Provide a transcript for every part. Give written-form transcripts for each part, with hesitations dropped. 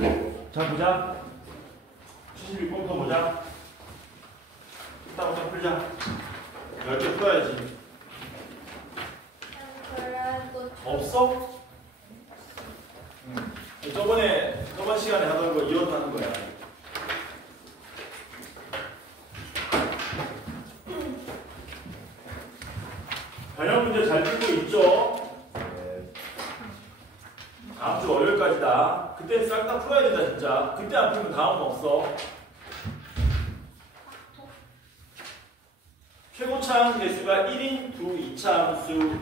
자, 보자. 76번부터 보자. 이따부터 풀자. 10개 풀어야지. 없어? 저번 시간에 하던 거 이어서 하는 거야. 변형 문제 잘 풀고 있죠? 네. 다음 주 월요일까지다. 그때 싹 다 풀어야 된다, 진짜. 그때 안 풀면 다음은 없어. 최고차항 개수가 1인 두 이차함수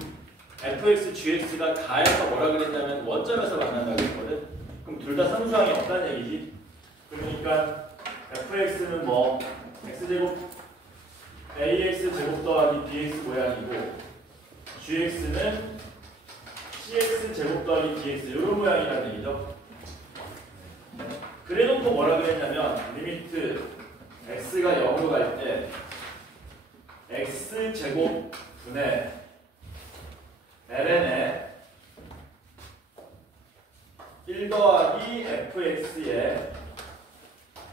fx, gx가 가에서 뭐라 그랬냐면 원점에서 만난다고 했거든. 그럼 둘 다 상수항이 없다는 얘기지. 그러니까 fx는 뭐 x제곱 ax 제곱 더하기 bx 모양이고 gx는 cx 제곱 더하기 dx 이런 모양이라는 얘기죠. 그래놓고 뭐라 그랬냐면 리미트 x가 0으로 갈 때 x 제곱 분의 ln에 1 더하기 fx에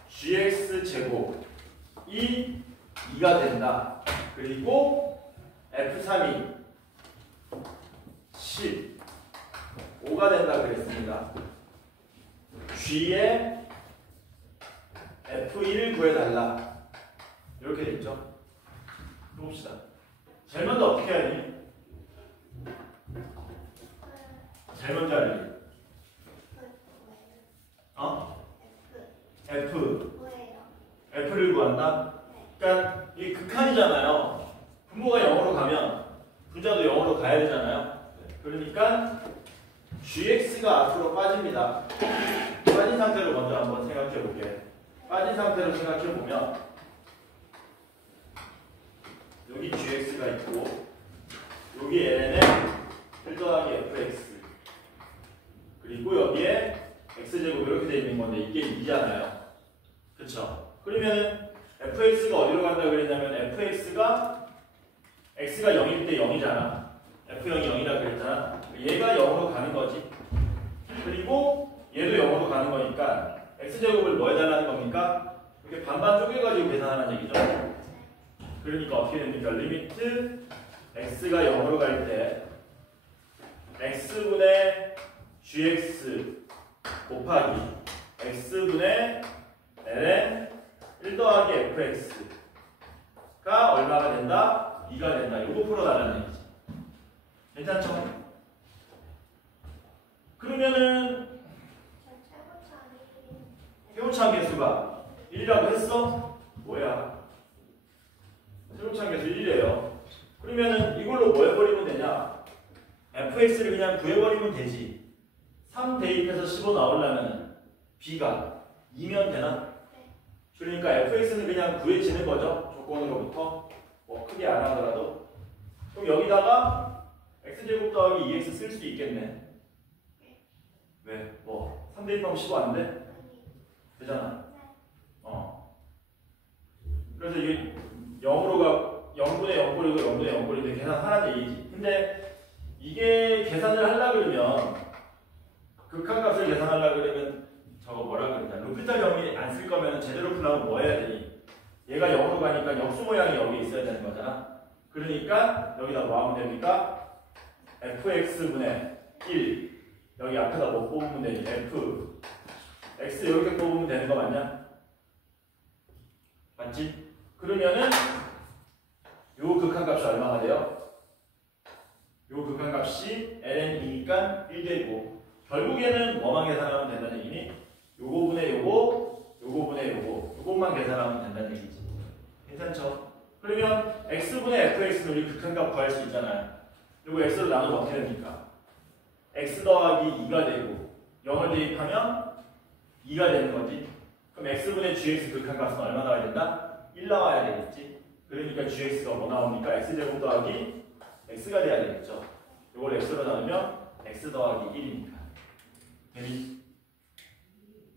gx 제곱이 2가 된다. 그리고 f3이 15가 된다 그랬습니다. g에 f1을 구해달라. 이렇게 됐죠. 봅시다. 제일 먼저 어떻게 하니? 제일 먼저 알리. F를 구한다? 그러니까 이게 극한이잖아요. 분모가 0으로 가면 분자도 0으로 가야 되잖아요. 그러니까 gx가 앞으로 빠집니다. 빠진 상태로 먼저 한번 생각해 볼게. 빠진 상태로 생각해 보면 여기 gx가 있고 여기 ln에 1 더하기 fx 그리고 여기에 x제곱 이렇게 되어 있는 건데 이게 2잖아요. 그쵸? 그러면 fx가 어디로 간다 그랬냐면 fx가 x가 0일 때 0이잖아. f0이 0이라 그랬잖아. 얘가 0으로 가는 거지. 그리고 얘도 0으로 가는 거니까 x제곱을 뭐 해달라는 겁니까? 이렇게 반반 쪼개가지고 계산하는 얘기죠. 그러니까 어떻게 됩니까? 리미트 x가 0으로 갈 때 x분의 gx 곱하기 x분의 ln 1 더하기 fx가 얼마가 된다? 2가 된다. 이거 풀어달라는 얘기지. 괜찮죠? 그러면은 최고차항 개수가 1이라고 했어? 뭐야? 최고차항 개수 1이에요. 그러면은 이걸로 뭐 해버리면 되냐? fx를 그냥 구해버리면 되지. 3 대입해서 15 나오려면 b가 2면 되나? 그러니까 fx는 그냥 구해지는 거죠. 조건으로부터. 뭐 크게 안 하더라도. 그럼 여기다가 x제곱 더하기 2x 쓸 수도 있겠네. 왜? 뭐 3 대입하면 15 안 돼? 되잖아. 그래서 이게 0으로 가 0분의 0꼴이고 0분의 0꼴인데 계산하라는 얘기지. 근데 이게 계산을 하려고 그러면 극한값을 계산하려고 그러면 저거 뭐라 그러냐. 루피탈 정리 안 쓸 거면 제대로 풀려면 뭐 해야 되니? 얘가 0으로 가니까 역수 모양이 여기 있어야 되는 거잖아. 그러니까 여기다 뭐 하면 됩니까? fx분의 1 여기 앞에다 뭐 뽑으면 되니? f x 이렇게 뽑으면 되는 거 맞냐? 맞지? 그러면은 요 극한값이 얼마가 돼요? 요 극한값이 ln이니까 1 되고 결국에는 뭐만 계산하면 된다는 얘기니? 요거분의 요거, 요거분의 요거, 요것만 계산하면 된다는 얘기지. 괜찮죠? 그러면 x분의 fx는 우리 극한값 구할 수 있잖아요. 요거 x로 나누면 어떻게 됩니까? x 더하기 2가 되고 0을 대입하면 2가 되는 거지. 그럼 x분의 gx 극한값은 얼마 나와야 된다? 1 나와야 되겠지. 그러니까 gx가 뭐 나옵니까? x제곱 더하기 x가 돼야 되겠죠. 요걸 x로 나누면 x 더하기 1이니까.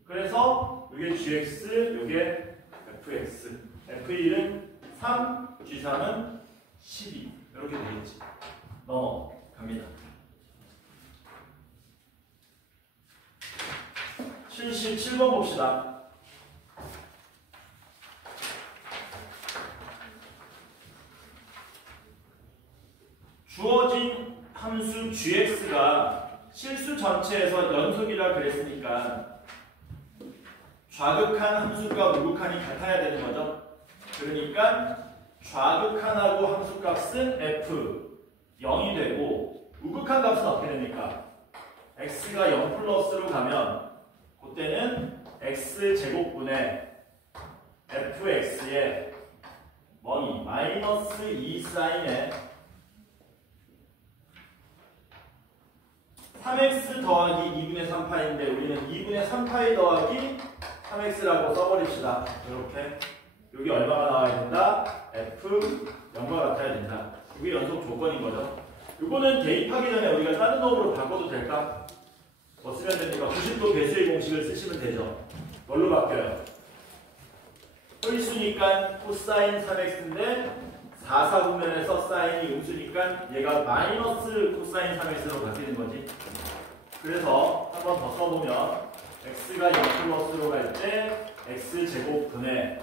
그래서 이게 gx, 이게 fx. f1은 3, g3은 12. 이렇게 되겠지. 넘어갑니다. 77번 봅시다. 주어진 함수 gx가 실수 전체에서 연속이라 그랬으니까 좌극한 함수값 우극한이 같아야 되는 거죠. 그러니까 좌극한하고 함수값은 f 0이 되고 우극한 값은 어떻게 됩니까? x가 0 플러스로 가면 그때는 x제곱분의 fx의 뭐니? 마이너스 2 사인의 3x 더하기 2분의 3파인데 우리는 2분의 3파이 더하기 3x라고 써버립시다. 이렇게 여기 얼마가 나와야 된다? f 0과 같아야 된다. 이게 연속 조건인 거죠. 이거는 대입하기 전에 우리가 다른 놈으로 바꿔도 될까? 뭐 쓰면 됩니까? 90도 배수의 공식을 쓰시면 되죠. 뭘로 바뀌어요? 홀수니까 코사인 3x인데 4사분면에서 사인이 음수니까 얘가 마이너스 코사인 3x로 바뀌는 거지. 그래서 한 번 더 써보면 x가 0 플러스로 갈 때 x제곱분의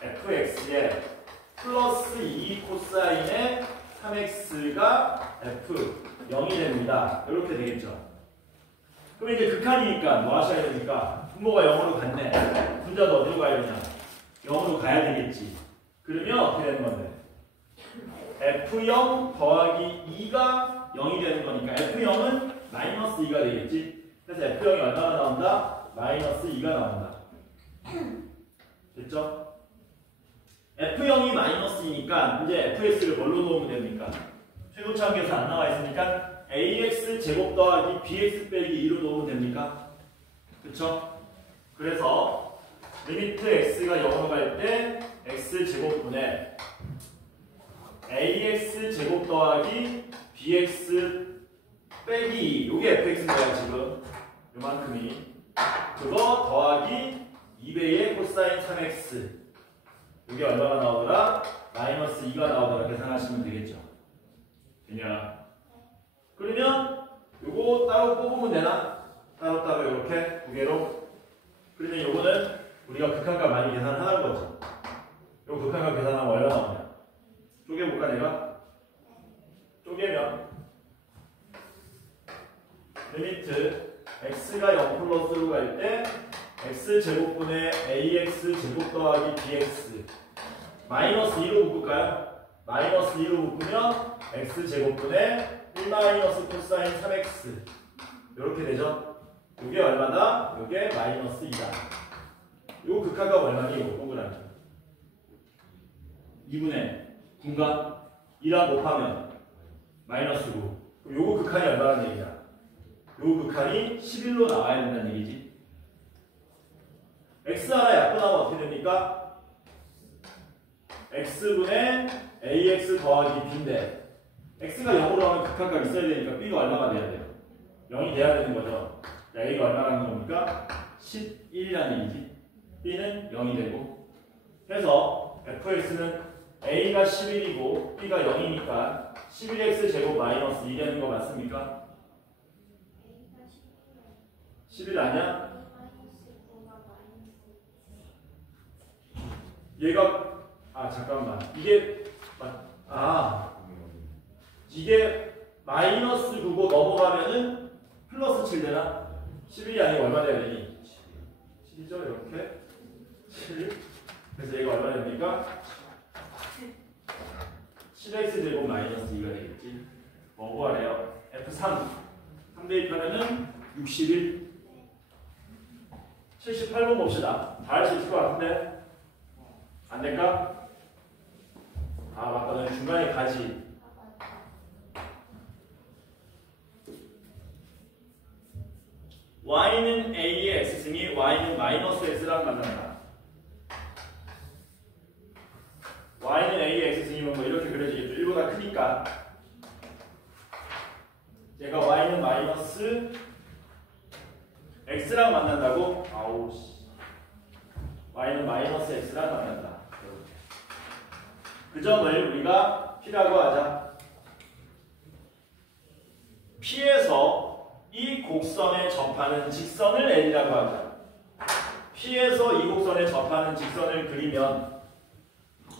fx에 플러스 2 코사인의 3x가 f 0이 됩니다. 이렇게 되겠죠. 그럼 이제 극한이니까 뭐 하셔야 됩니까? 분모가 0으로 갔네. 분자도 어디로 가야 되냐? 0으로 가야 되겠지. 그러면 어떻게 되는 건데? f0 더하기 2가 0이 되는 거니까 f0은 마이너스 2가 되겠지. 그래서 f0이 얼마나 나온다? 마이너스 2가 나온다. 됐죠? f0이 마이너스 2니까 이제 fx를 뭘로 놓으면 됩니까? 최고차항에서 안 나와 있으니까 ax 제곱 더하기 bx 빼기 2로 놓으면 됩니까? 그쵸? 그래서 리미트 x가 0으로 갈 때 x 제곱분의 ax 제곱 더하기 bx 빼기 2 요게 fx인데요 지금 요만큼이 그거 더하기 2배의 코사인 3x 요게 얼마가 나오더라? 마이너스 2가 나오더라 계산하시면 되겠죠. 되냐? 그러면 요거 따로 뽑으면 되나? 따로따로 이렇게 두 개로. 그러면 요거는 우리가 극한값 많이 계산하는 거지. 요 극한값 계산하면 얼마 나오냐? 쪼개볼까 내가? 쪼개면 리미트 x가 0 플러스로 갈 때 x제곱분의 ax 제곱 더하기 bx 마이너스 2로 묶을까요? 마이너스 2로 묶으면 x제곱분의 1 마이너스 코사인 3x 이렇게 되죠? 이게 얼마다? 이게 마이너스 2다. 요 극한값 얼마니? 이거 동그라미 2분의 9가 2랑 곱하면 마이너스 9 그럼 요거 극한이 얼마라는 얘기냐? 요 극한이 11로 나와야 된다는 얘기지. x 하나 약분하면 어떻게 됩니까? x분의 ax 더하기 b인데 x가 0으로 하면 극한값 있어야 되니까 b가 얼마가 돼야 돼요? 0이 돼야 되는 거죠. a가 얼마라는 겁니까? 11이라는 얘기지. b는 0이 되고 해서 fx는 a가 11이고 b가 0이니까 11x 제곱 마이너스 2 되는 거 맞습니까? 11 아니야? 얘가 잠깐만 이게 이게 마이너스 9고 넘어가면은 플러스 7 되나? 11이 아니고 얼마 돼야 되니? 7이죠 이렇게 7 그래서 얘가 얼마 됩니까? 7x 제곱 마이너스 2가 되겠지. 뭐 구하래요? F3 3 대입하면은 61 78번 봅시다. 다 할 수 있을 것 같은데 안 될까? 맞다. 너 중간에 가지. y는 a의 x승이 y는 마이너스 x랑 만난다. y는 a의 x승이면 뭐 이렇게 그려지겠죠. 1보다 크니까. 얘가 y는 마이너스 x랑 만난다고? y는 마이너스 x랑 만난다. 그 점을 우리가 P라고 하자. P에서 이 곡선에 접하는 직선을 L이라고 하자. P에서 이 곡선에 접하는 직선을 그리면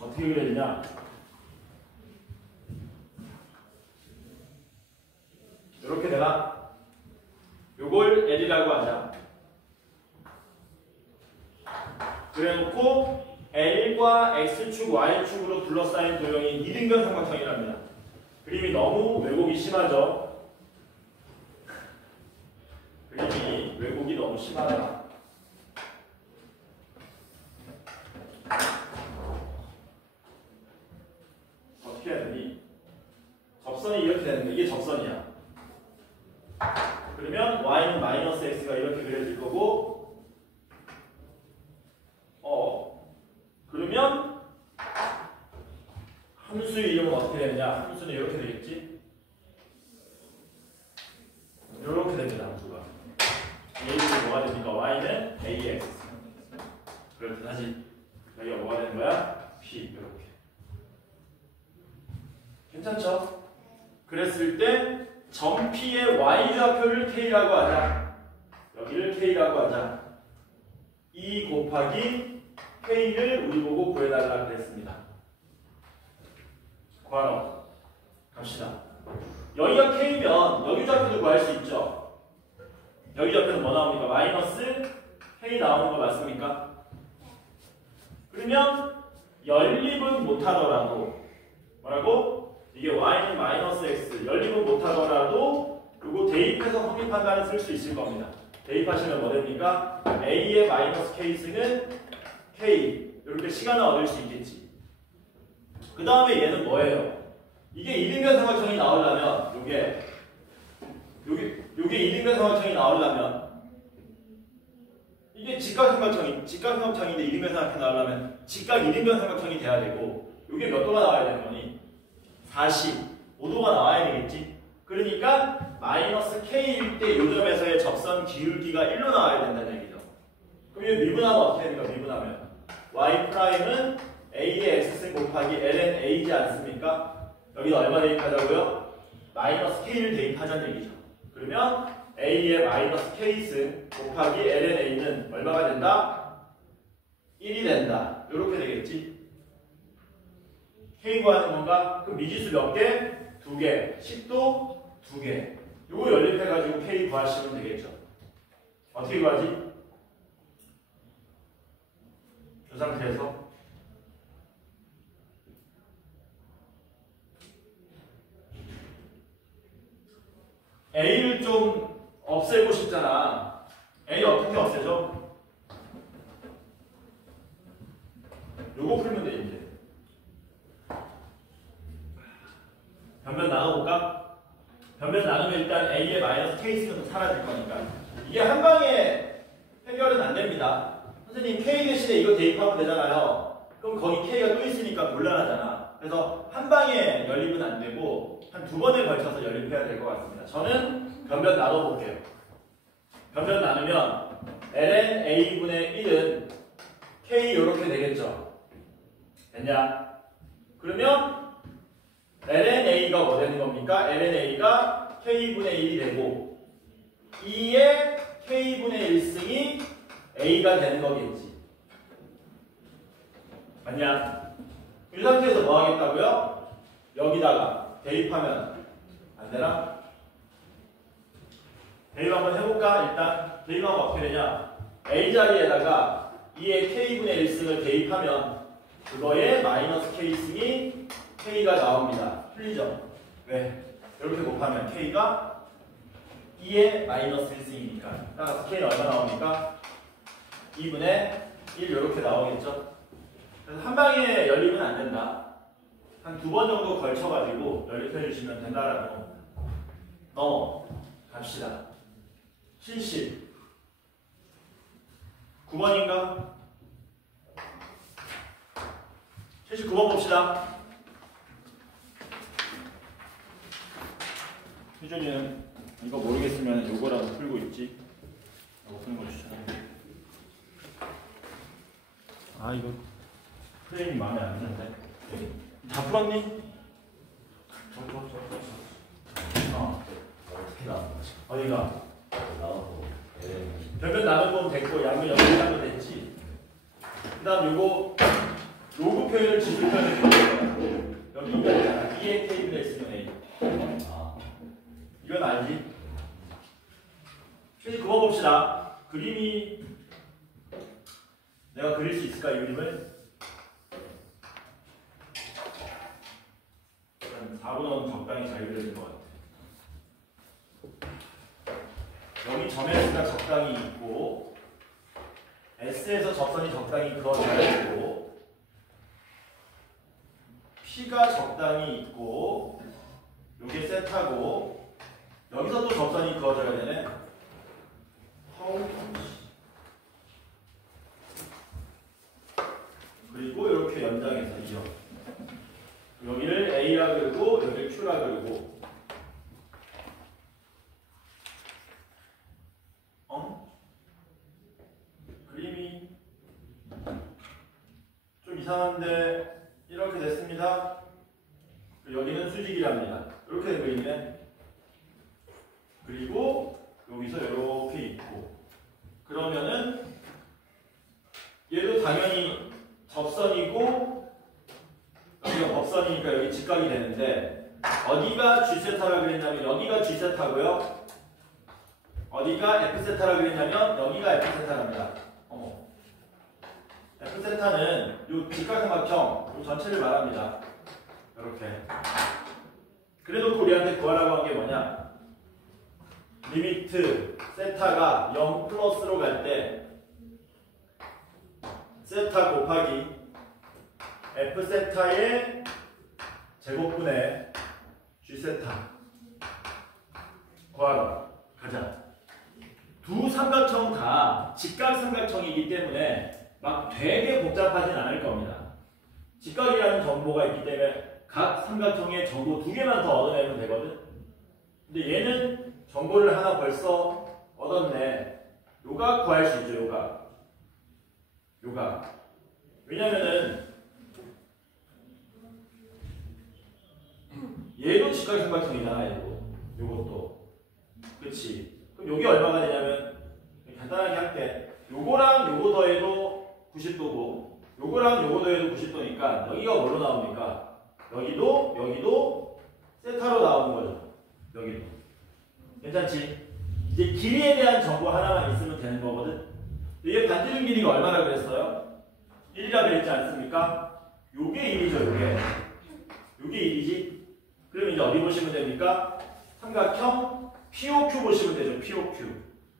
어떻게 그려야 되냐? 이렇게 되나? 요걸 L이라고 하자. 그래놓고 L과 X축, Y축으로 둘러싸인 도형이 이등변 삼각형이랍니다. 그림이 너무 왜곡이 심하죠? 그림이 왜곡이 너무 심하다. 어떻게 해야 되니? 접선이 이렇게 되는 거, 이게 접선이야. 그러면 Y는 마이너스 X가 이렇게 그려질 거고, 그러면 함수의 이름은 어떻게 되느냐? 함수는 이렇게 되겠지? 이렇게 됩니다. 함수가 A는 뭐가 됩니까? Y는 AX. 그럴 때 다시 여기가 뭐가 되는 거야? P. 이렇게. 괜찮죠? 그랬을 때 점 P의 Y좌표를 K라고 하자. 여기를 K라고 하자. 2 곱하기 K를 우리 보고 구해달라 그랬습니다. 구하러 갑시다. 여기가 K면 여기 좌표도 구할 수 있죠. 여기 좌표는 뭐 나옵니까? 마이너스 K 나오는 거 맞습니까? 그러면 연립은 못하더라도 뭐라고? 이게 Y는 마이너스 X 연립은 못하더라도 그리고 대입해서 확률 판단을 쓸 수 있을 겁니다. 대입하시면 뭐 됩니까? A의 마이너스 K승은 K 이렇게 시간을 얻을 수 있겠지. 그 다음에 얘는 뭐예요? 이게 이등변 삼각형이 나오려면 요게 이등변 삼각형이 나오려면 이게 직각삼각형인데 이등변 삼각형이 나오려면 직각 이등변 삼각형이 돼야 되고 요게 몇 도가 나와야 되는 거니? 45도가 나와야 되겠지. 그러니까 마이너스 K일 때 요 점에서의 접선 기울기가 1로 나와야 된다는 얘기죠. 그럼 이 미분하면 어떻게 됩니까? 미분하면 Y'은 A의 X승 곱하기 Ln A지 않습니까? 여기다 얼마 대입하자고요? 마이너스 K를 대입하자는 얘기죠. 그러면 A의 마이너스 K승 곱하기 Ln A는 얼마가 된다? 1이 된다. 이렇게 되겠지. K 구하는 건가? 그럼 미지수 몇 개? 2개. 10도 2개. 요거 연립해가지고 K 구하시면 되겠죠. 어떻게 구하지? 이 상태에서 A를 좀 없애고 싶잖아. A 어떻게 없애죠? 요거 풀면 돼 이제. 변변 나눠볼까? 변변 나누면 일단 A의 마이너스 K승은 사라질 거니까 이게 한 방에 해결은 안 됩니다. 선생님 K 대신에 이거 대입하면 되잖아요. 그럼 거기 K가 또 있으니까 곤란하잖아. 그래서 한 방에 연립은 안 되고 한 2번에 걸쳐서 연립해야 될 것 같습니다. 저는 변변 나눠볼게요. 변변 나누면 ln a분의 1은 K 이렇게 되겠죠. 됐냐? 그러면 ln a가 뭐 되는 겁니까? ln a가 K분의 1이 되고 2의 K분의 1승이 A가 되는 거겠지. 맞냐? 이 상태에서 뭐 하겠다고요? 여기다가 대입하면 안 되나? 대입 한번 해볼까? 일단 대입하면 어떻게 되냐? A 자리에다가 2의 K분의 1승을 대입하면 그거의 마이너스 K승이 K가 나옵니다. 틀리죠? 왜? 이렇게 곱하면 K가 2의 마이너스 1승이니까 따라서 K는 얼마 나옵니까? 2분의 1 이렇게 나오겠죠? 그래서 한 방에 연립은 안 된다. 한 2번 정도 걸쳐가지고 연립해 주시면 된다라고 넘어갑시다. 79번인가? 79번 봅시다. 희준이는 이거 모르겠으면 요거라도 풀고 있지. 이거 푸는 거 주시죠. 아 이거 프레임이 마음에 안 드는데. 다 풀었니? 어떻게 나온 거지? 어디가? 나오고 변변 나누면 보면 됐고 양을 연결하면 됐지. 그 다음 요거 로그 표현을 지수 표현을 해요. 여기 이거 있잖아. E의 K분의 S는 A. 이건 알지? 이제 그거 봅시다. 그림이 내가 그릴 수 있을까 이 그림을? 4번은 적당히 잘 그려진 것 같아. 여기 점 S가 적당히 있고 S에서 접선이 적당히 그어져야 있고 P가 적당히 있고 요게 세타고 여기서 또 접선이 그어져야 되네. 그리고 이렇게 연장해서 이어 여기를 A라 그리고 여기를 Q라 그리고 그림이 좀 이상한데 이렇게 됐습니다. 여기는 수직이랍니다. 이렇게 된 그림이네. 그리고 여기서 이렇게 있고 그러면은 얘도 당연히 접선이고 여기가 법선이니까 여기 직각이 되는데 어디가 G세타라 그랬냐면 여기가 G세타고요. 어디가 F세타라 그랬냐면 여기가 F세타랍니다. F세타는 이 직각삼각형 이 전체를 말합니다. 이렇게. 그래놓고 우리한테 구하라고 한 게 뭐냐? 리미트 세타가 0 플러스로 갈 때 세타 곱하기 F세타의 제곱분의 G세타 구하러 가자. 두 삼각형 다 직각삼각형이기 때문에 막 되게 복잡하진 않을 겁니다. 직각이라는 정보가 있기 때문에 각 삼각형의 정보 두 개만 더 얻어내면 되거든. 근데 얘는 정보를 하나 벌써 얻었네. 요가 구할 수 있죠. 요가. 왜냐면은 얘도 직각삼각형이잖아. 요것도. 그치? 그럼 요게 얼마가 되냐면 간단하게 할게. 요거랑 요거 더해도 90도고 요거랑 요거 더해도 90도니까 여기가 뭘로 나옵니까? 여기도 세타로 나오는 거죠. 여기도. 괜찮지? 이제 길이에 대한 정보 하나만 있으면 되는 거거든. 얘 반지름 길이가 얼마나 그랬어요? 1이라 그랬지 않습니까? 요게 1이죠. 요게 1이지. 그러면 이제 어디 보시면 됩니까? 삼각형 POQ 보시면 되죠.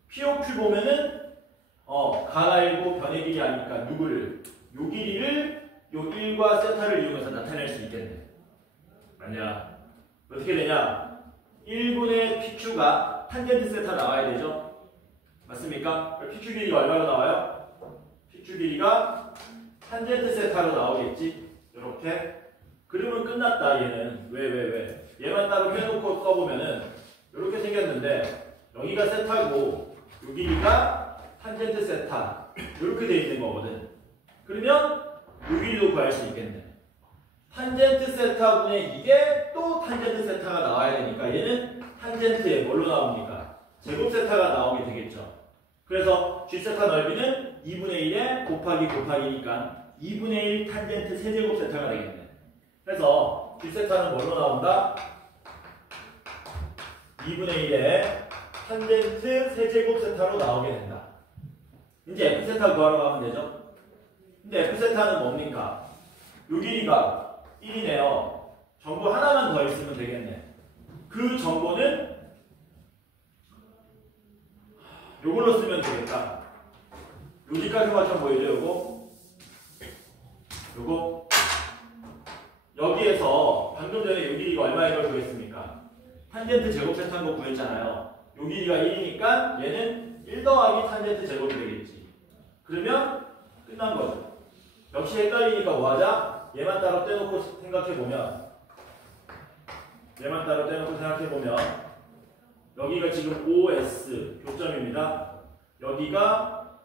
POQ 보면은 가알고 변의 길이 아니까 누구를 요 길이를 요 1과 세타를 이용해서 나타낼 수 있겠네. 맞냐? 어떻게 되냐? 1분의 PQ가 탄젠트 세타 나와야 되죠? 맞습니까? PQ 길이가 얼마로 나와요? PQ 길이가 탄젠트 세타로 나오겠지? 이렇게. 그러면 끝났다. 얘는 왜? 얘만 따로 해놓고 써보면은 이렇게 생겼는데 여기가 세타고 요 길이가 탄젠트 세타 이렇게 돼 있는 거거든. 그러면 요 길이도 구할 수 있겠네. 탄젠트 세타분의 이게 또 탄젠트 세타가 나와야 되니까 얘는 탄젠트에 뭘로 나옵니까? 제곱 세타가 나오게 되겠죠. 그래서 G세타 넓이는 2분의 1에 곱하기니까 2분의 1 탄젠트 세제곱 세타가 되겠네. 그래서 G세타는 뭘로 나온다? 2분의 1에 탄젠트 세제곱 세타로 나오게 된다. 이제 F세타 구하러 가면 되죠? 근데 F세타는 뭡니까? 요 길이가 1이네요. 정보 하나만 더 있으면 되겠네. 그 정보는 요걸로 쓰면 되겠다. 요 직각삼각형 보이죠? 요거 여기에서 방금 전에 요 길이가 얼마인 걸 구했습니까? 탄젠트 제곱 세타인 거 구했잖아요. 요 길이가 1이니까 얘는 1 더하기 탄젠트 제곱이 되겠지. 그러면 끝난 거죠. 역시 헷갈리니까 뭐하자? 얘만 따로 떼놓고 생각해보면 여기가 지금 OS 교점입니다. 여기가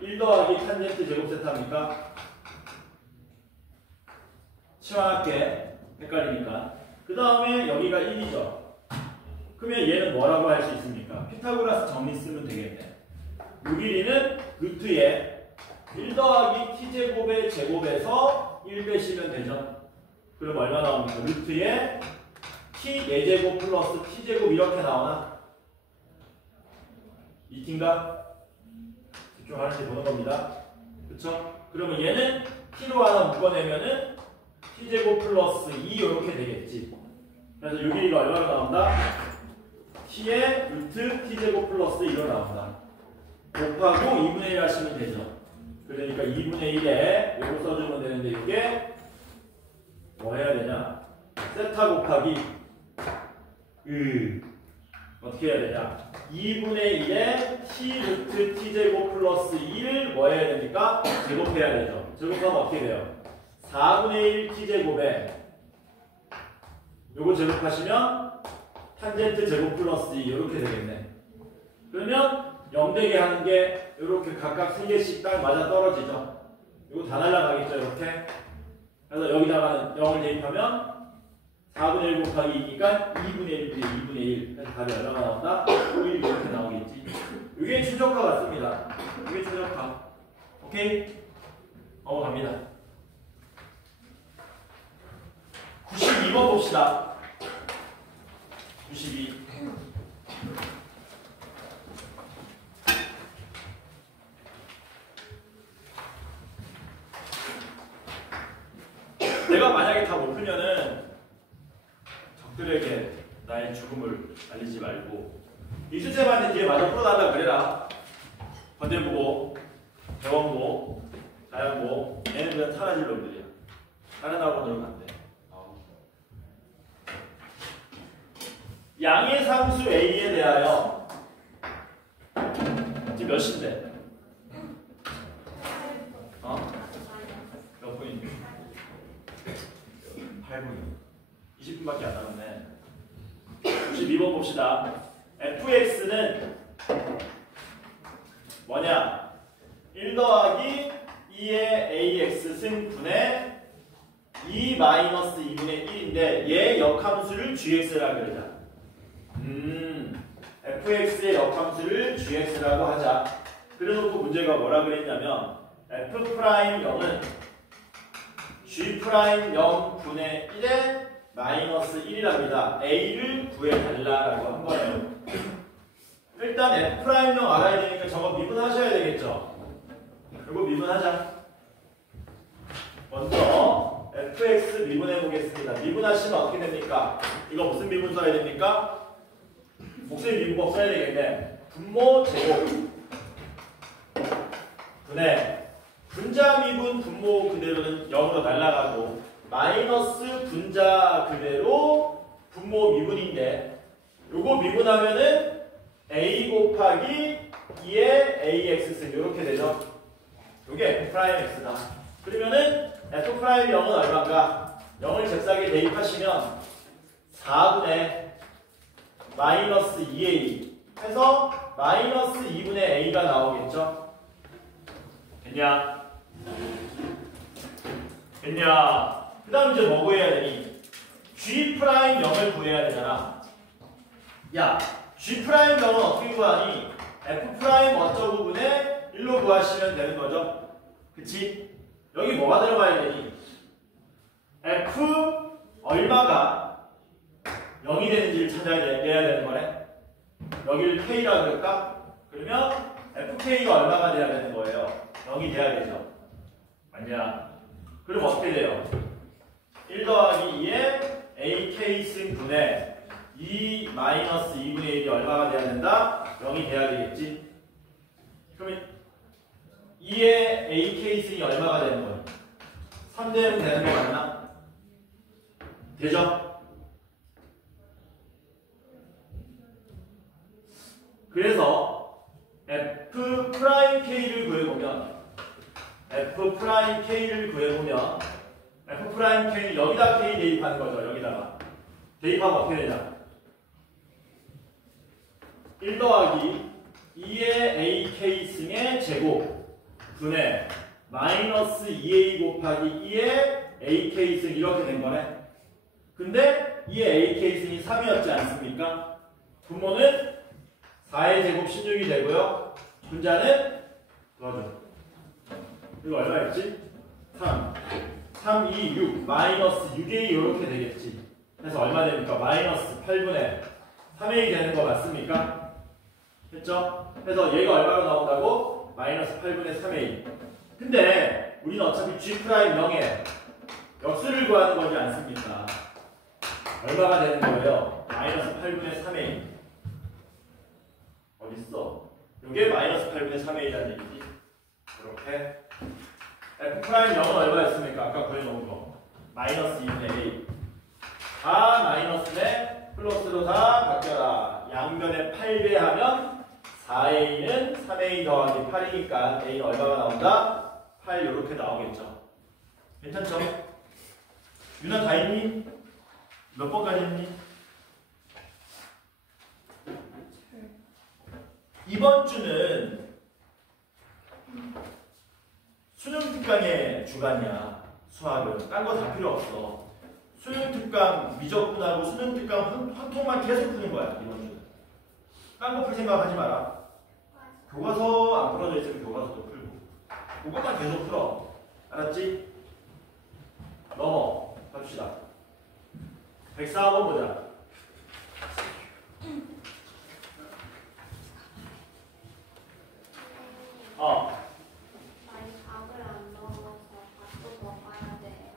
1 더하기 탄젠트 제곱 세타입니까? 치환할게. 헷갈리니까. 그 다음에 여기가 1이죠. 그러면 얘는 뭐라고 할 수 있습니까? 피타고라스 정리 쓰면 되겠네. 요 길이는 루트에 1 더하기 t제곱의 제곱에서 1 빼시면 되죠. 그럼 얼마 나옵니까? 루트에 t 4제곱 플러스 t제곱 이렇게 나오나? 이팀가? 집중하는지 보는 겁니다. 그쵸? 그러면 얘는 t로 하나 묶어내면은 t제곱 플러스 2 이렇게 되겠지. 그래서 요 길이가 얼마로 나온다? t의 루트 t제곱 플러스 2로 나온다. 곱하고 2분의 1 하시면 되죠. 그러니까 2분의 1에 요거 써주면 되는데 이게 뭐 해야 되냐? 세타 곱하기 어떻게 해야 되냐? 2분의 1에 t 루트 t제곱 플러스 1을 뭐 해야 됩니까? 제곱해야 되죠. 제곱하면 어떻게 돼요? 4분의 1 t제곱에 요거 제곱하시면 탄젠트 제곱 플러스 2 이렇게 되겠네. 그러면 0되게 하는 게 이렇게 각각 3개씩 딱 맞아 떨어지죠. 이거 다 날라가겠죠, 이렇게. 그래서 여기다가 0을 대입하면 4분의 1 곱하기 2니까 2분의 1 분의 2분의 1. 그래서 답이 얼마가 나온다? 1 이렇게 나오겠지. 이게 최적화 같습니다. 이게 최적화. 오케이? 넘어갑니다. 92번 봅시다. 92. 내가 만약에 다 못 풀면은 적들에게 나의 죽음을 알리지 말고 이수쌤한테 뒤에 마저 풀어달라 그래라. 건대부고, 대원고, 자연고, 얘는 그냥 사라질 놈들이야. 다른 학원으로 간대. 양의 상수 A에 대하여 지금 몇 시인데? 몇 분인데? 8분. 20분밖에 안 남았네. 92번 봅시다. fx는 뭐냐? 1 더하기 2의 ax 승분의 2 마이너스 2분의 1인데 얘 역함수를 gx라 그러자. fx의 역함수를 gx라고 하자. 그래놓고 문제가 뭐라 그랬냐면 f'0은 g'0분의 1에 마이너스 1이랍니다. a를 구해달라라고 한 거예요. 일단 f'0 알아야 되니까 저거 미분하셔야 되겠죠. 그리고 미분하자. 먼저 fx 미분해 보겠습니다. 미분하시면 어떻게 됩니까? 이거 무슨 미분 써야 됩니까? 목소리 미분법 써야 되겠네. 분모 제곱 분의 분자 미분 분모 그대로는 0으로 날아가고 마이너스 분자 그대로 분모 미분인데 요거 미분하면은 a 곱하기 2의 ax승 이렇게 되죠. 요게 f'x다. 그러면은 f'0은 얼마인가? 0을 잽싸게 대입하시면 4분의 마이너스 2a 해서 마이너스 2분의 a가 나오겠죠? 됐냐? 됐냐? 그 다음 이제 뭐 구해야 되니? g'0을 구해야 되잖아. 야, g'0은 어떻게 구하니? f' 어쩌고 분의 1로 구하시면 되는 거죠? 그치? 여기 뭐가 들어가야 되니? f 얼마가 0이 되는지를 찾아내야 되는 거네. 여기를 k라 그럴까? 그러면 fk가 얼마가 돼야 되는 거예요? 0이 돼야 되죠. 맞냐? 그럼 어떻게 돼요? 1 더하기 2의 ak승 분의 2 마이너스 2분의 1이 얼마가 돼야 된다? 0이 돼야 되겠지? 그러면 2의 ak승이 얼마가 되는 거예요? 3대면 되는 거 맞나? 되죠? 그래서 f'k를 구해보면 f'k를 여기다 k 대입하는 거죠. 여기다가 대입하면 어떻게 되냐? 1 더하기 2의 ak승의 제곱 분의 마이너스 2a 곱하기 2의 ak승 이렇게 된 거네. 근데 2의 ak승이 3이었지 않습니까? 분모는 4의 제곱 16이 되고요. 분자는 도와줘. 이거 얼마였지? 3. 3, 2, 6. 마이너스 6a 이렇게 되겠지. 그래서 얼마 됩니까? 마이너스 8분의 3a 되는 거 맞습니까? 됐죠? 그래서 얘가 얼마로 나온다고? 마이너스 8분의 3a. 근데 우리는 어차피 G'0의 역수를 구하는 거지 않습니까? 얼마가 되는 거예요? 마이너스 8분의 3a. 어딨어? 이게 마이너스 8분의 3a라는 얘기지. 이렇게 F'0은 얼마였습니까? 아까 구해놓은 거. 마이너스 2분의 a. 다 마이너스네 플러스로 다 바뀌어라. 양변에 8배 하면 4a는 3a 더하기 8이니까 a는 얼마가 나온다? 8 이렇게 나오겠죠. 괜찮죠? 유나 다 했니? 몇 번까지 했니? 이번 주는 수능 특강의 주간이야. 수학은 딴 거 다 필요 없어. 수능 특강 미적분하고 수능 특강 한 통만 계속 푸는 거야. 이번 주는 딴 거 풀 생각하지 마라. 교과서 안 풀어져 있으면 교과서도 풀고 그것만 계속 풀어. 알았지? 넘어 갑시다. 104번 보자. 아니 밥을 안 먹어서 밥도 먹어야 돼요.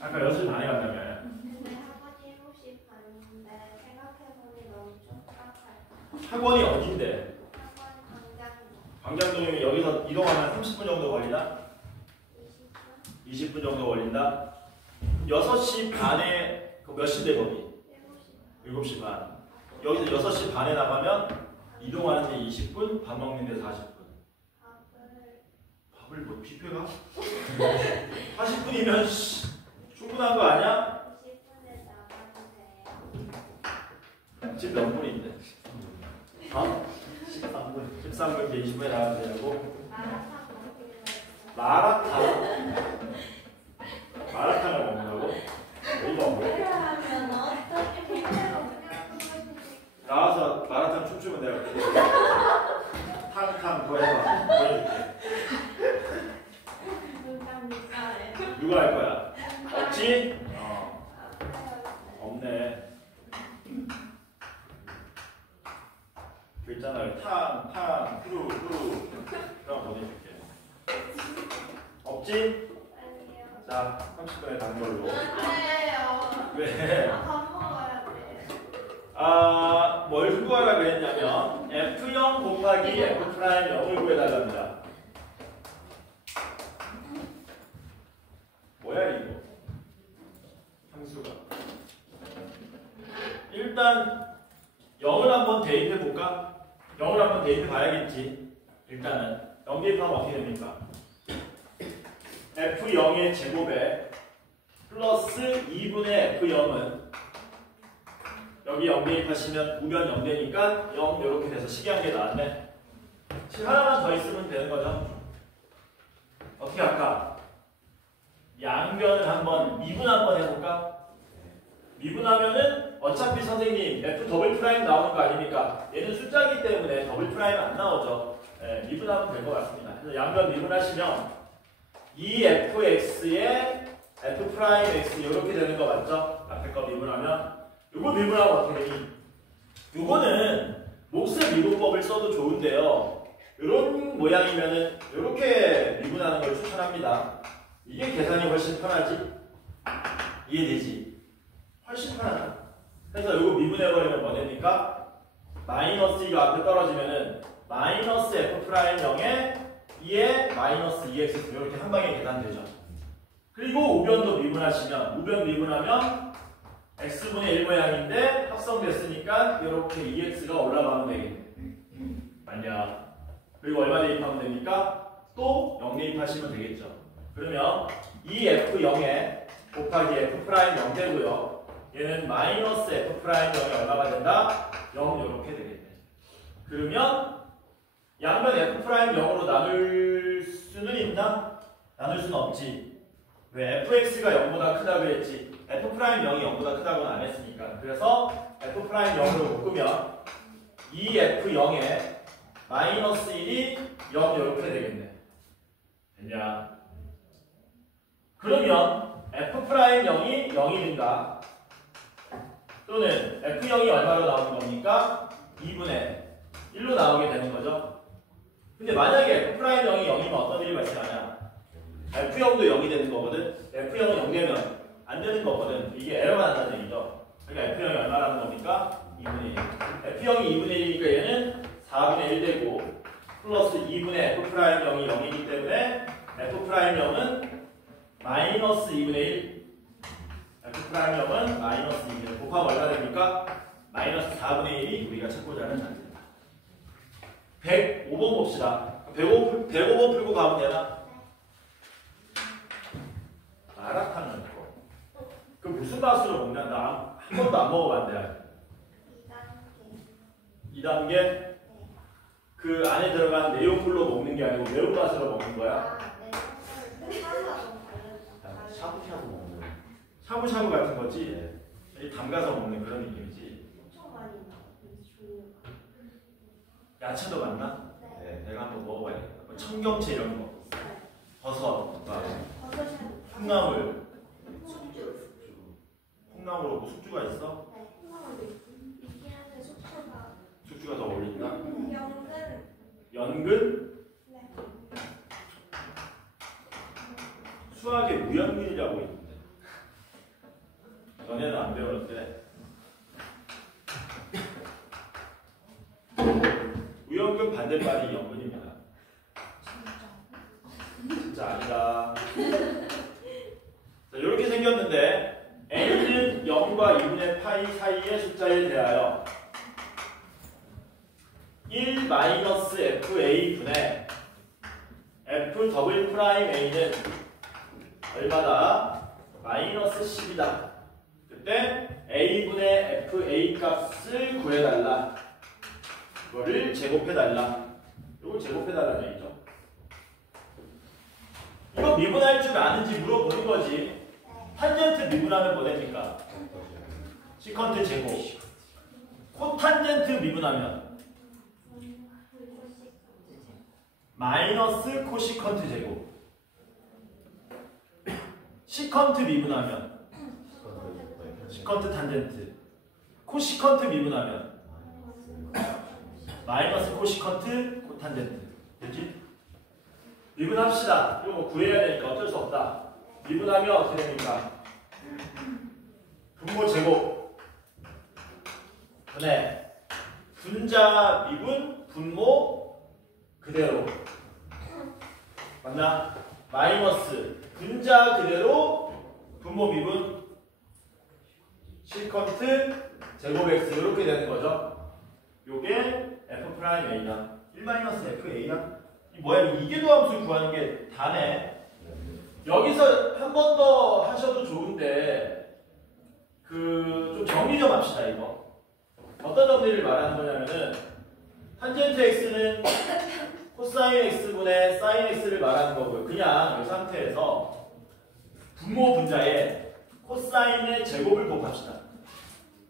아까 6시 반에 간다며. 근데 학원이 7시 반인데 생각해보니 너무 촉박할 학원이 어딘데? 학원 광장도 광장동이면 여기서 이동하면 30분 정도 걸리나? 20분? 20분 정도 걸린다? 6시 반에 몇 시인데 거기? 7시 반. 여기서 6시 반에 나가면 이동하는데 20분, 밥 먹는데 40분. 밥을 뭐 뷔페가? 40분이면 충분한 거 아니야? 20분에 나가도 돼요. 지금 몇 분인데? 어? 13분. 13분 이제 20분에 나가도 되냐고? 마라탕 먹기로 했어요. 마라탕? 마라탕을 먹는다고? 이거 뭐? 하면 어떻게 나와서 마라탕 춤추면 내가 탕탕 그거 해봐. 보여줄게. 누가 할 거야? 없지? 없네. 그 있잖아. 탕 후루 그럼 보내줄게. 없지? 자 30분에 간 걸로. 아니에요. 왜? 밥 먹어야 돼요. 뭘 구하라 그랬냐면 F0 곱하기 F'0을 구해달랍니다. 뭐야 이거? 함수가. 일단 0을 한번 대입해 볼까? 0을 한번 대입해 봐야겠지. 일단은 0 대입하면 어떻게 됩니까? F0의 제곱에 플러스 2분의 F0은 여기 0 대입하시면 우변 0 되니까 0 이렇게 돼서 식이한 게 나왔네. 하나만 더 있으면 되는 거죠. 어떻게 할까? 양변을 한번 미분 한번 해볼까? 미분하면은 어차피 선생님 F 더블 프라임 나오는 거 아닙니까? 얘는 숫자이기 때문에 더블 프라임 안 나오죠. 미분하면 될 것 같습니다. 그래서 양변 미분하시면 2fx에 f 프라임 x 이렇게 되는 거 맞죠? 앞에 거 미분하면 요거 미분하면 어떻게 되니? 요거는 몫의 미분법을 써도 좋은데요. 이런 모양이면은 이렇게 미분하는 걸 추천합니다. 이게 계산이 훨씬 편하지? 이해되지? 훨씬 편하다. 그래서 요거 미분해버리면 뭐 됩니까? 마이너스 이가 앞에 떨어지면은 마이너스 f 프라임 0에 2에 마이너스 2x 이렇게 한 방에 계산되죠. 그리고 우변도 미분하시면 우변 미분하면 x분의 1 모양인데 합성됐으니까 이렇게 2x가 올라가면 되겠네. 맞냐? 그리고 얼마 대입하면 됩니까? 또 0 대입하시면 되겠죠. 그러면 2f0에 곱하기 f'0 되고요. 얘는 마이너스 f'0이 얼마가 된다? 0 이렇게 되겠네. 그러면 양변 f'0으로 나눌 수는 있나? 나눌 수는 없지. 왜? fx가 0보다 크다 그랬지. f'0이 0보다 크다고는 안 했으니까. 그래서 F'0으로 묶으면 2F0에 마이너스 1이 0 이렇게 되겠네. 됐냐? 그러면 F'0이 0이든가 또는 F0이 얼마로 나오는 겁니까? 2분의 1로 나오게 되는 거죠. 근데 만약에 F'0이 0이면 어떤 일이 발생하냐? F0도 0이 되는 거거든. F0은 0 되면 안 되는 거거든. 이게 에러가 난다는 얘기죠. 그러니까 F0이 얼마라는 겁니까? 2분의 1. F0이 2분의 1이니까 얘는 4분의 1 되고 플러스 2분의 F'0이 0이기 때문에 F'0은 마이너스 2분의 1. F'0은 마이너스 2분의 1. 곱하면 얼마 됩니까? 마이너스 4분의 1이 우리가 찾고자 하는 단계입니다. 105번 봅시다. 105번 풀고 가면 되나? 마라탕을 먹고. 그 무슨 맛으로 먹냐? 나 한 번도 안 먹어봤는데. 2단계? 그 안에 들어간 내용물로 먹는 게 아니고 매운맛으로 먹는 거야? 샤브샤브 먹는 샤브샤브 같은 거지? 담가서 먹는 그런 느낌이지? 야채도 많나? 네. 내가 한번 먹어봐야겠다. 뭐 청경채 이런 거, 버섯, 콩나물. 콩나물하고 숙주가 있어? 숙주가 더 어울린다? 연근? 수학에 무연근이라고 있는데 너네는 안 배웠는데 무연근 반대말이 연근입니다. 진짜 아니다. 자, 이렇게 생겼는데 n은 0과 2분의 파이 사이의 숫자에 대하여 1-FA 분의 F 더블 프라임 A는 얼마다? 마이너스 10이다. 그때 A분의 FA 값을 구해달라. 이거를 제곱해달라. 이걸 제곱해달라는 얘기죠. 이거 미분할 줄 아는지 물어보는 거지. 탄젠트 미분하면 뭐 됩니까? 시컨트 제곱. 코탄젠트 미분하면 마이너스 코시컨트 제곱. 시컨트 미분하면 시컨트 탄젠트. 코시컨트 미분하면 마이너스 코시컨트 코탄젠트. 됐지? 미분합시다. 이거 뭐 구해야 되니까 어쩔 수 없다. 미분하면 어떻게 됩니까? 분모 제곱 분의 분자 미분 분모 그대로 맞나? 마이너스 분자 그대로 분모 미분 시컨트 제곱 x 이렇게 되는 거죠. 요게 F'A야. 1-FA야? 뭐야? 이계도함수 구하는 게 다네. 여기서 한 번 더 하셔도 좋은데 좀 정리 좀 합시다. 이거 어떤 정리를 말하는 거냐면은 탄젠트 x는 코사인 x분의 사인 x를 말하는 거고요. 그냥 이 상태에서 분모 분자에 코사인의 제곱을 곱합시다.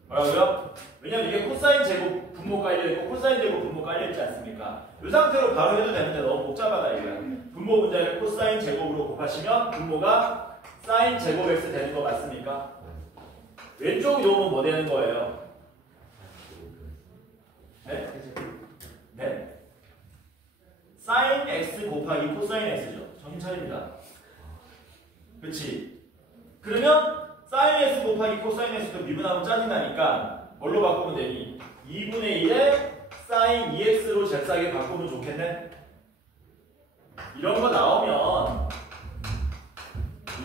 뭐라고요? 왜냐면 이게 코사인 제곱 분모 깔려있고 코사인 제곱 분모 깔려있지 않습니까? 이 상태로 바로 해도 되는데 너무 복잡하다 이거야. 분모 분자를 코사인 제곱으로 곱하시면 분모가 사인 제곱 x 되는 거 맞습니까? 왼쪽 요는 뭐 되는 거예요? 네? 네? 사인 x 곱하기 코사인 x죠. 정신 차립니다. 그치? 그러면 사인 x 곱하기 코사인 x도 미분하면 짜증나니까 뭘로 바꾸면 되니? 2분의 1에 사인 2x로 잽싸게 바꾸면 좋겠네? 이런 거 나오면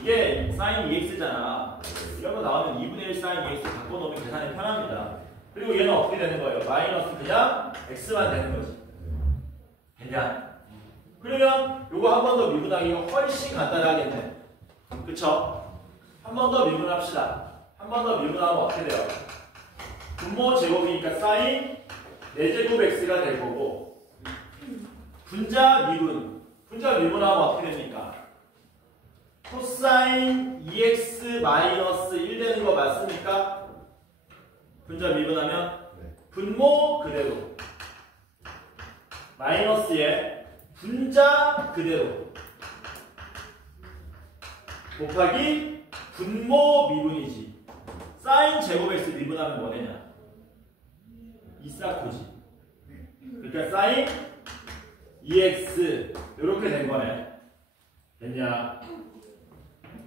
이게 사인 2x잖아. 이런 거 나오면 2분의 1 사인 2x 바꿔놓으면 계산이 편합니다. 그리고 얘는 어떻게 되는 거예요? 마이너스 그냥 x만 되는 거지. 됐냐? 그러면 요거 한 번 더 미분하기가 훨씬 간단하겠네. 그쵸? 한 번 더 미분합시다. 한 번 더 미분하면 어떻게 돼요? 분모 제곱이니까 사인 4제곱 x가 될 거고 분자 미분하면 어떻게 됩니까? 코사인 2x 마이너스 1 되는 거 맞습니까? 분자 미분하면 네. 분모 그대로 마이너스에 분자 그대로 곱하기 분모 미분이지. 사인 제곱 x 미분하면 뭐 되냐? 이사코지. 그러니까 사인 2x 이렇게 된 거네. 됐냐?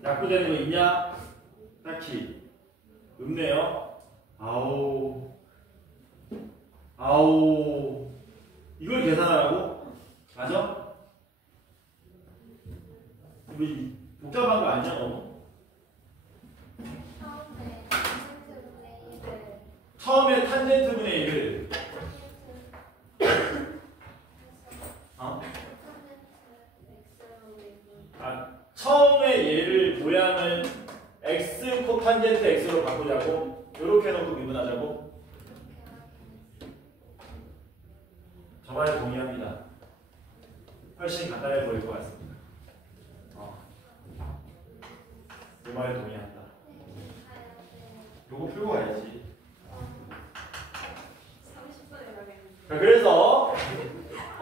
약분되는 거 있냐? 딱히 없네요. 아우 이걸 계산하라고? 맞아? 우리 복잡한 거 아니야 너무? 처음에 탄젠트분의 1을 처음에 얘를 모양을 x 코탄젠트 x로 바꾸자고. 이렇게 해놓고 미분하자고. 저 말에 동의합니다. 훨씬 간단해 보일 것 같습니다. 그 말에 동의한다. 요거 풀고 가야지. 자, 그래서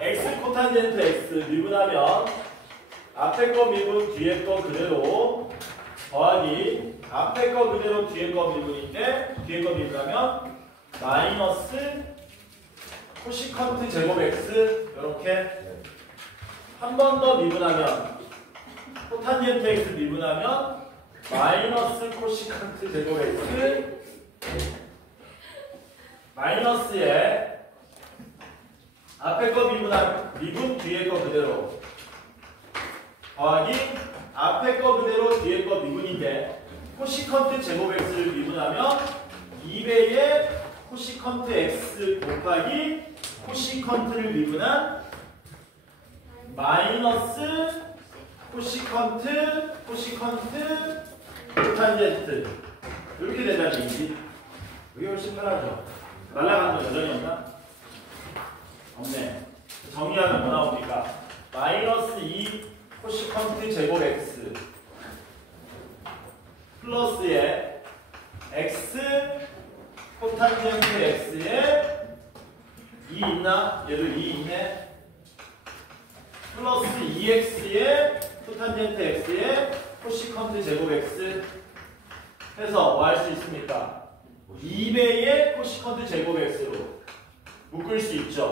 x 코탄젠트 x 미분하면 앞에 거 미분 뒤에 거 그대로 더하기 앞에 거 그대로 뒤에 거 미분인데 뒤에 거 미분하면 마이너스 코시컨트 제곱 x 이렇게 한 번 더 미분하면 코탄젠트 x 미분하면 마이너스 코시컨트 제곱 x 마이너스에 앞에 거 미분 뒤에 거 그대로 더하기 앞에 거 그대로 뒤에 거 미분인데 코시컨트 제곱 x를 미분하면 2배의 코시컨트 x 곱하기 코시컨트를 미분한 마이너스 코시컨트 코탄젠트 이렇게 되자는 얘기지. 이게 훨씬 편하죠. 날아가는 거 여전히 없나? 없네. 정리하면 뭐 나옵니까? 마이너스 2 코시컨트 제곱 x 플러스에 x 코탄젠트 x에 2 있나? 얘도 2 있네. 플러스 2x에 코탄젠트 x에 코시컨트 제곱 x 해서 뭐 할 수 있습니까? 2배의 코시컨트 제곱 x로 묶을 수 있죠.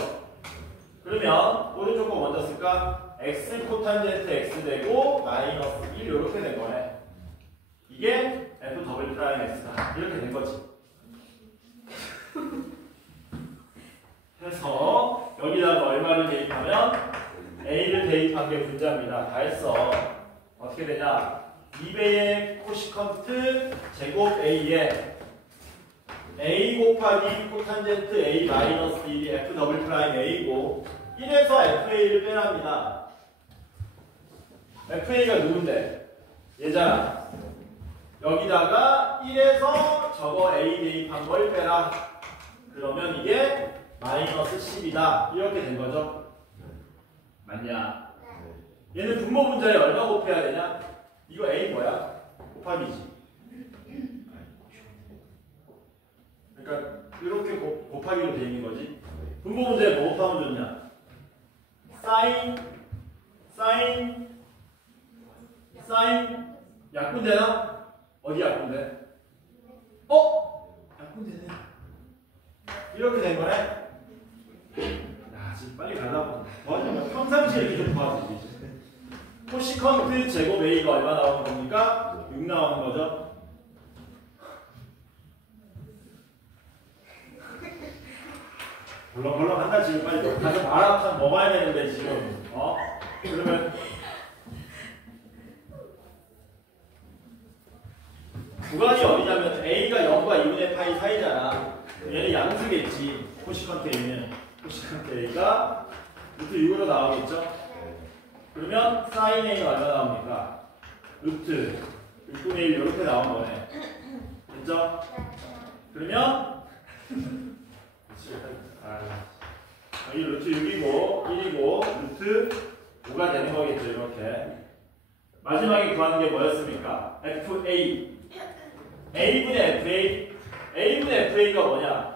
그러면 오른쪽 거 먼저 쓸까? x 코탄젠트 x 되고 마이너스 1 이렇게 된 거네. 이게 f 더블 프라임 x다. 이렇게 된 거지. 그래서 여기다가 얼마를 대입하면 a를 대입한 게 분자입니다. 다 했어. 어떻게 되냐? 2배의 코시컨트 제곱 a에 a 곱하기 코탄젠트 a 마이너스 1이 f 더블 프라임 a고 1에서 fa를 빼랍니다. fa가 누군데? 얘잖아. 여기다가 1에서 저거 a 대입한 걸 빼라. 그러면 이게 마이너스 10이다. 이렇게 된 거죠. 맞냐? 얘는 분모 분자에 얼마 곱해야 되냐? 이거 a 뭐야? 곱하기지. 그러니까 이렇게 곱하기로 돼 있는 거지. 분모 문제에 뭐 곱하면 좋냐? 사인 약분되나? 어디 약분돼? 약분되네. 이렇게 된 거네. 야, 지금 빨리 가려고. 도와주면 평상시에 이렇게 좀 도와주지. 코시컨트 제곱 a가 얼마 나오는 겁니까? 6 나오는 거죠. 벌렁벌렁 한다 지금. 빨리 가서 마라탕 먹어야 되는데 지금 그러면 구간이 어디냐면 a가 0과 2분의 파이 사이잖아. 얘는 양수겠지. 코시컨트 a는 코시컨트 a가 루트 6으로 나오겠죠. 그러면 사인 a는 얼마 나옵니까? 루트 6분의 1 이렇게 나온 거네. 됐죠? 그러면 여기 루트 6이고 1이고 루트 5가 되는 거겠죠. 이렇게 마지막에 구하는 게 뭐였습니까? FA A분의 FA A분의 FA가 뭐냐?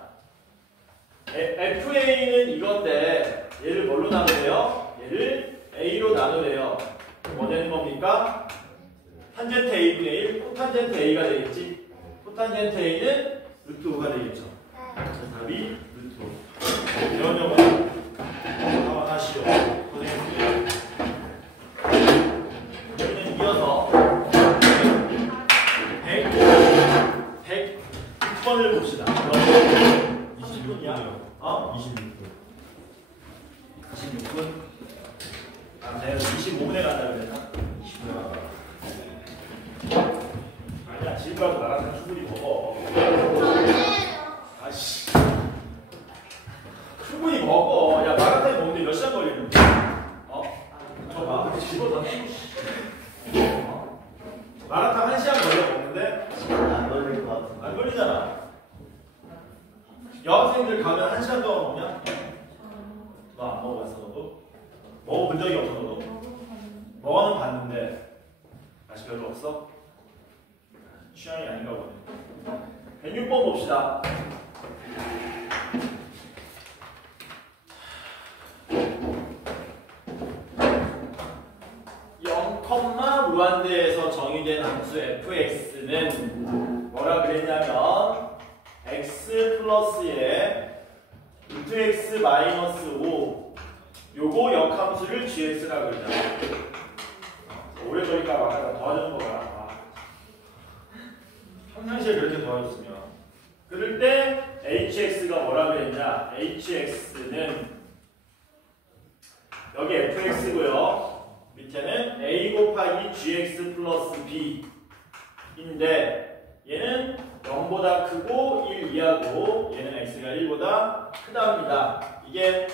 FA는 이건데 얘를 뭘로 나누래요? 얘를 A로 나누래요. 뭐 되는 겁니까? 탄젠트 A분의 1, 코탄젠트 A가 되겠지? 코탄젠트 A는 루트 5가 되겠죠. 그래서 답이 루트 5. 이런 경우 감안하시오. 고생했습니다. 여기는 이어서 106번을 봅시다. 30분이야? 26분. 26분? 아, 내가 25분에 간다 그랬나? 20분. 아니야, 지금 가서 나가서 충분히 먹어. 아씨. 충분히 먹어. 야, 마라탕 먹는데 몇 시간 걸리는데? 저 봐. 집어 던지고. 마라탕 1시간 걸려 먹는데? 안 걸릴 것 같은데. 안 걸리잖아. 여학생들 가면 1시간 동안 먹냐? 너 안 먹어봤어, 너도? 먹어본 적이 없어, 너도? 먹어는 봤는데 맛이 별로 없어? 취향이 아닌가 보네. 106번 봅시다. 0, 무한대에서 정의된 함수 fx는 뭐라 그랬냐면 x 플러스에 루트 x 마이너스 5 요거 역함수를 gx라고 그랬잖아. 오래 걸릴까 봐 약간 도와주는 거야. 평상시에 그렇게 도와줬으면. 그럴 때 hx가 뭐라 그랬냐? hx는 여기 fx고요. 밑에는 a 곱하기 gx 플러스 b인데 얘는 0보다 크고 1 이하고 얘는 x가 1보다 크답니다. 이게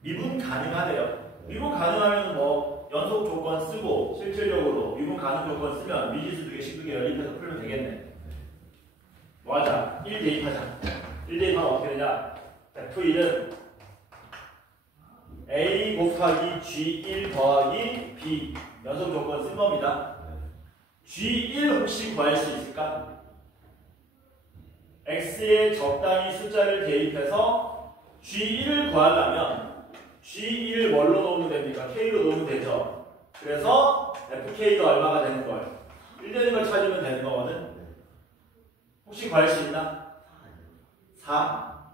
미분 가능하대요. 미분 가능하면 뭐 연속 조건 쓰고 실질적으로 미분 가능 조건 쓰면 미지수 2개씩 2개 연립해서 풀면 되겠네. 뭐 하자? 1 대입하자. 1 대입하면 어떻게 되냐? f1은 a 곱하기 g1 더하기 b 연속 조건 쓴 겁니다. g1 혹시 구할 수 있을까? x에 적당히 숫자를 대입해서 g1을 구하려면 g1을 뭘로 놓으면 됩니까? k로 놓으면 되죠. 그래서 fk가 얼마가 되는 거예요? 1 되는 걸 찾으면 되는 거거든. 혹시 구할 수 있나? 4?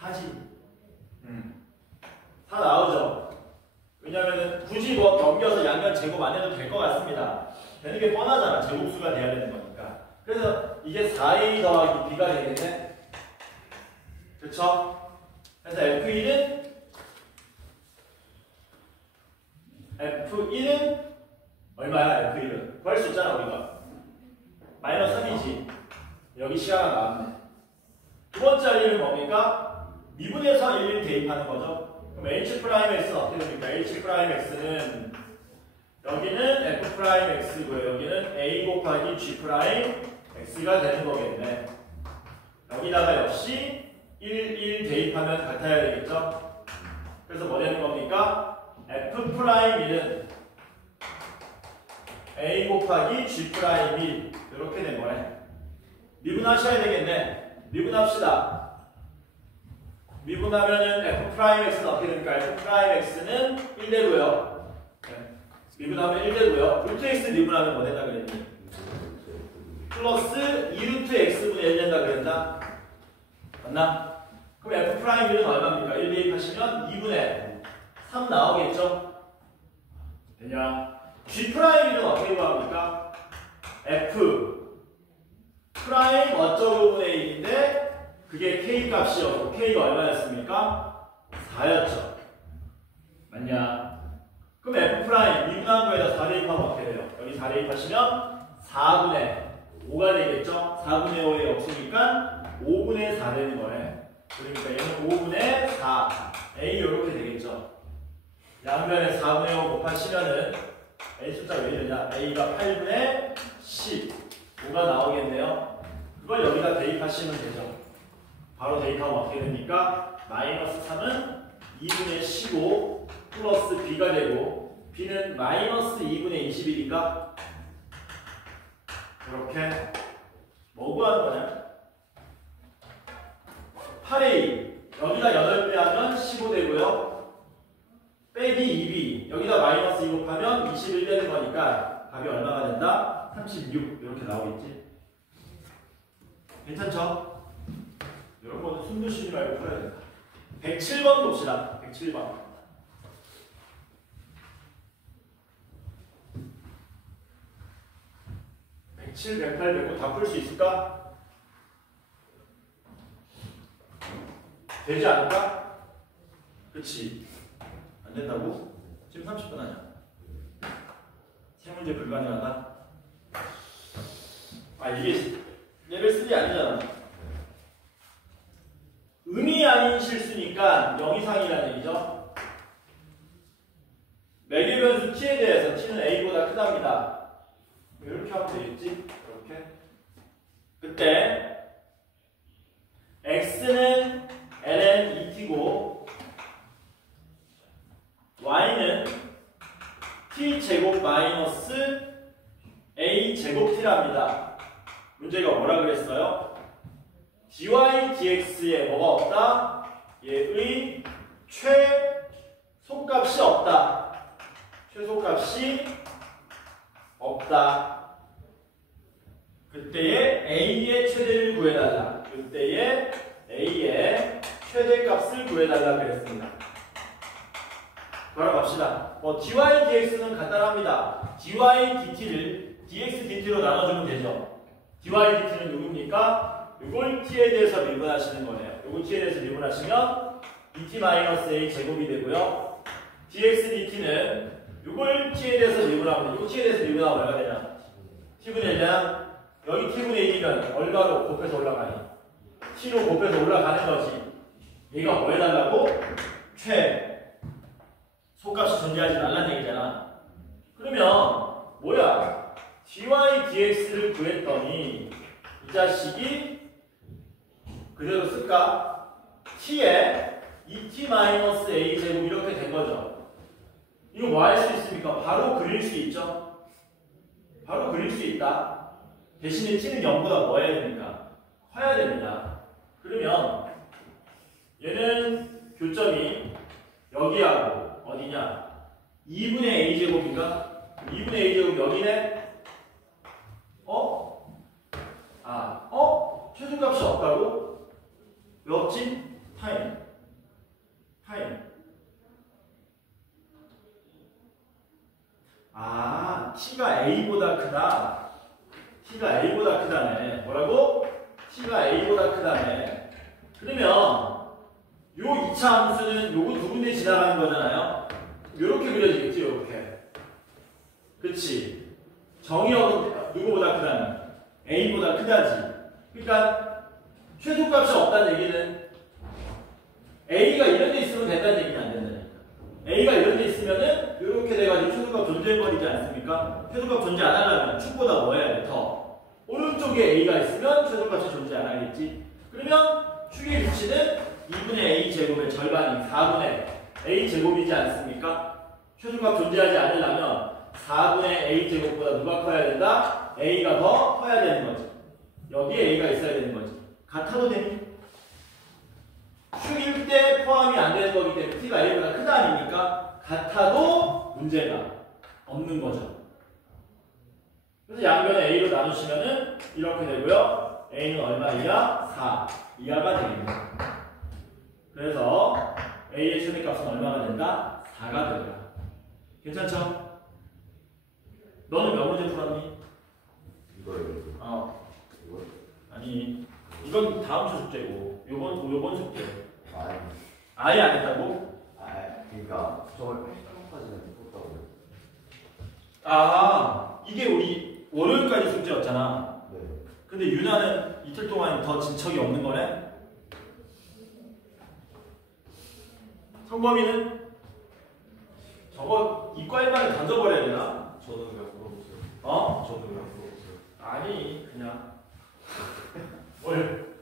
4지. 4 나오죠. 왜냐면은 굳이 뭐 넘겨서 양변 제곱 안 해도 될 것 같습니다. 되는 게 뻔하잖아. 제곱수가 돼야 되는 거니까. 그래서 이게 4a 더하기 b가 되겠네. 그쵸? 그래서 F1은 얼마야? F1은 구할 수 있잖아 우리가. 마이너스 3이지. 여기 시야가 나왔네. 두 번째 할 일은 뭡니까? 미분에서 1을 대입하는 거죠. 그럼 H'X는 어떻게 됩니까? H'X는 여기는 F'X고요. 여기는 A 곱하기 G'X가 되는 거겠네. 여기다가 역시 1 대입하면 같아야 되겠죠? 그래서 뭐 되는 겁니까? F'는 A 곱하기 G'1 이렇게 된 거네. 미분하셔야 되겠네. 미분합시다. 미분하면은 F'X는 어떻게 됩니까? F'X는 1되고요. 미분하면 1되고요. 루트 X 미분하면 뭐 된다 그랬니? 플러스 2루트 X분의 1 된다 그랬나? 맞나? 그럼 F'는 얼마입니까? 1 대입하시면 2분의 3 나오겠죠? 되냐? G'는 어떻게 구합니까? F 프라임 어쩌고분의 1인데 그게 K 값이었고 K가 얼마였습니까? 4였죠. 맞냐? 그럼 F 프라임 미분한 거에다 4 대입하면 어떻게 돼요? 여기 4 대입하시면 4분의 5가 되겠죠? 4분의 5에 없으니까 5분의 4 되는 거네. 그러니까 얘는 5분의 4 A 이렇게 되겠죠. 양변에 4분의 5 곱하시면은 A 숫자가 왜 이러냐? A가 8분의 10 5가 나오겠네요. 그걸 여기다 대입하시면 되죠. 바로 대입하면 어떻게 됩니까? 마이너스 3은 2분의 15 플러스 b가 되고 b는 마이너스 2분의 21이니까 이렇게 뭐 구하는 거냐? 8A 여기다 8배 하면 15 되고요. 빼기 2B 여기다 마이너스 2 곱하면 21 되는 거니까 답이 얼마가 된다? 36 이렇게 나오겠지. 괜찮죠? 이런 거는 숨도 쉬지 말고 풀어야 된다. 107번 봅시다. 107번. 107, 108, 109 다 풀 수 있을까? 되지 않을까? 그치? 안 된다고? 지금 30분 하냐? 세 문제 불가능하다? 아 이게 레벨 3 아니잖아. 음이 아닌 실수니까 0 이상이라는 얘기죠. 매개 변수 t에 대해서 t는 a보다 크답니다. 이렇게 하면 되겠지? 이렇게. 그때 x는 ln 2t고 y는 t제곱 마이너스 a제곱 t랍니다. 문제가 뭐라 그랬어요? dy dx에 뭐가 없다? 얘의 최소값이 없다. 최소값이 없다. 그때의 a의 최대를 구해달라. 그때의 a의 최대값을 구해달라 그랬습니다. 돌아갑시다. dy dx는 간단합니다. dy dt를 dx dt로 나눠주면 되죠. dy dt는 누굽니까? 이걸 t에 대해서 미분하시는 거네요. 이걸 t에 대해서 미분하시면 dt-a 제곱이 되고요. dx dt는 이걸 t에 대해서 미분하면 이거 t에 대해서 미분하면 얼마가 되냐? t분의 1량 여기 t분의 1이면 얼마로 곱해서 올라가니? t로 곱해서 올라가는 거지. 얘가 뭐 해달라고? 소값이 존재하지 말라는 얘기잖아. 그러면 뭐야? dy dx를 구했더니 이 자식이 그대로 쓸까? t에 2t-a 제곱 이렇게 된 거죠. 이거 뭐 할 수 있습니까? 바로 그릴 수 있죠. 바로 그릴 수 있다. 대신에 t는 0보다 뭐 해야 됩니까? 커야 됩니다. 그러면 얘는 교점이 여기하고 어디냐? 2분의 a 제곱인가? 2분의 a 제곱 여기네? 최소값이 없다고? 왜 없지? 타임. t가 a보다 크다. t가 a보다 크다네. 뭐라고? t가 a보다 크다네. 그러면 요 2차 함수는 요거 두 군데 지나가는 거잖아요. 요렇게 그려지겠지, 요렇게. 그치? 정의역은 누구보다 크다니? a보다 크다지. 그러니까 최소값이 없다는 얘기는 a가 이런 데 있으면 된다는 얘기는 안 된다니까. a가 이런 데 있으면은 이렇게 돼가지고 최소값 존재해버리지 않습니까? 최소값 존재 안 하려면 축보다 뭐 해야 돼? 더. 오른쪽에 a가 있으면 최소값이 존재 안 하겠지. 그러면 축의 위치는 2분의 a 제곱의 절반인 4분의 a 제곱이지 않습니까? 최소값 존재하지 않으려면 4분의 a 제곱보다 누가 커야 된다? a가 더 커야 되는 거지. 여기에 a가 있어야 되는 거지. 같아도 되니? 축일 때 포함이 안 되는 거기 때문에 t가 a보다 크다 아닙니까? 같아도 문제가 없는 거죠. 그래서 양변에 a로 나누시면은 이렇게 되고요. a는 얼마이야? 4 이하가 되겠네요. 그래서 a의 최대값은 얼마가 된다? 4가 된다. 괜찮죠? 너는 몇 문제 풀었니? 이거요. 이거? 아니 이건 다음 주 숙제고 요번 숙제. 아니. 아예 안 했다고? 그러니까 저걸 8강까지는 풀었다고요. 이게 우리 월요일까지 숙제였잖아. 네. 근데 유나는 이틀 동안 더 진척이 없는 거네? 성범이는? 저거 이과 1반에 던져버려야 되나? 저는 그냥 물어보세요. 저는 그냥 물어보세요. 아니 그냥 뭘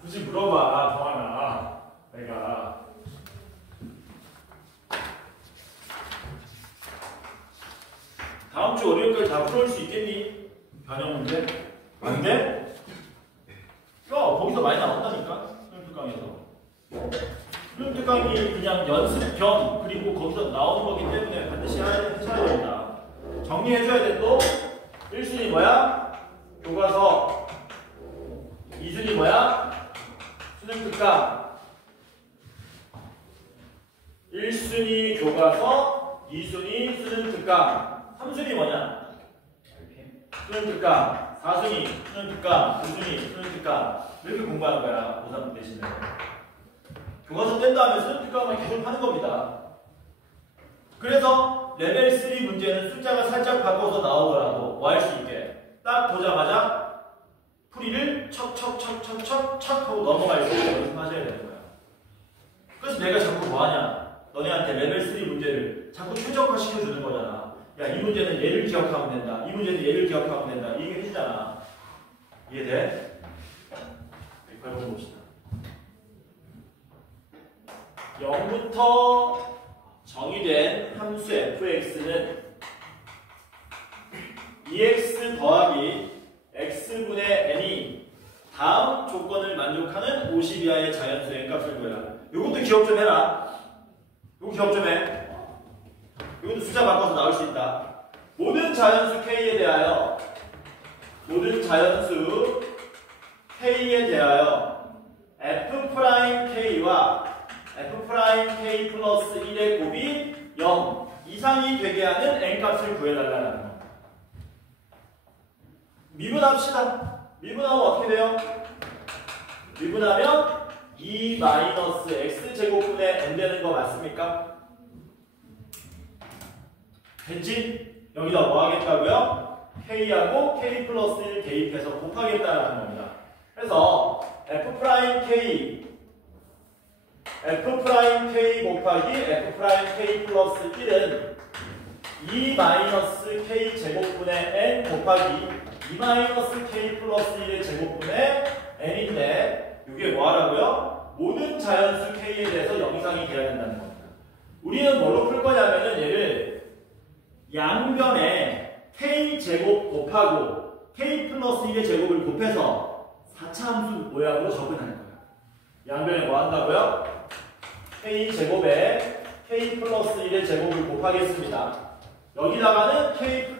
굳이 물어봐 정하나. 내가 다음 주 월요일까지 다 풀어올 수 있겠니? 변형 문제? 안 돼? 거기서 많이 나온다니까? 12강에서 특강이 그냥 연습 겸 그리고 거기서 나오는 거기 때문에 반드시 하셔야 됩니다. 정리해줘야 돼. 또 1순위 뭐야? 교과서. 2순위 뭐야? 수능 특강. 1순위 교과서, 2순위 수능 특강. 3순위 뭐냐? 수능 특강. 4순위 수능 특강. 5순위 수능 특강. 이렇게 공부하는 거야. 고3 대신에. 교과서 뗀 다음에 수능 특강만 계속 하는 겁니다. 그래서 레벨 3 문제는 숫자가 살짝 바꿔서 나오더라도 뭐 할 수 있게 딱 보자마자 풀이를 척척척척척척 하고 넘어갈 수 있게 연습하셔야 되는 거야. 그래서 내가 자꾸 뭐하냐? 너네한테 레벨 3 문제를 자꾸 최적화 시켜주는 거잖아. 야, 이 문제는 얘를 기억하면 된다. 이 문제는 얘를 기억하면 된다. 이 얘기 해주잖아. 이해돼? 8번 봅시다. 0부터 정의된 함수 fx는 2x 더하기 x분의 n이 다음 조건을 만족하는 50 이하의 자연수 n값을 구해라. 이것도 기억 좀 해라. 이거 기억 좀 해. 이것도 숫자 바꿔서 나올 수 있다. 모든 자연수 k에 대하여 f'k와 f'k 플러스 1의 곱이 0 이상이 되게 하는 n값을 구해달라는 거. 미분합시다. 미분하면 어떻게 돼요? 미분하면 2 마이너스 x제곱분의 n 되는 거 맞습니까? 됐지? 여기다 뭐 하겠다고요? k하고 k 플러스 1 대입해서 곱하겠다는 겁니다. 그래서 f'k 곱하기 f'k 플러스 1은 2 마이너스 k 제곱분의 n 곱하기 2 마이너스 k 플러스 1의 제곱분의 n인데 이게 뭐 하라고요? 모든 자연수 k에 대해서 0 이상이 돼야 된다는 겁니다. 우리는 뭘로 풀 거냐면은 얘를 양변에 k 제곱 곱하고 k 플러스 1의 제곱을 곱해서 4차 함수 모양으로 접근하는 거예요. 양변에 뭐 한다고요? k 제곱에 k 플러스 1의 제곱을 곱하겠습니다. 여기다가는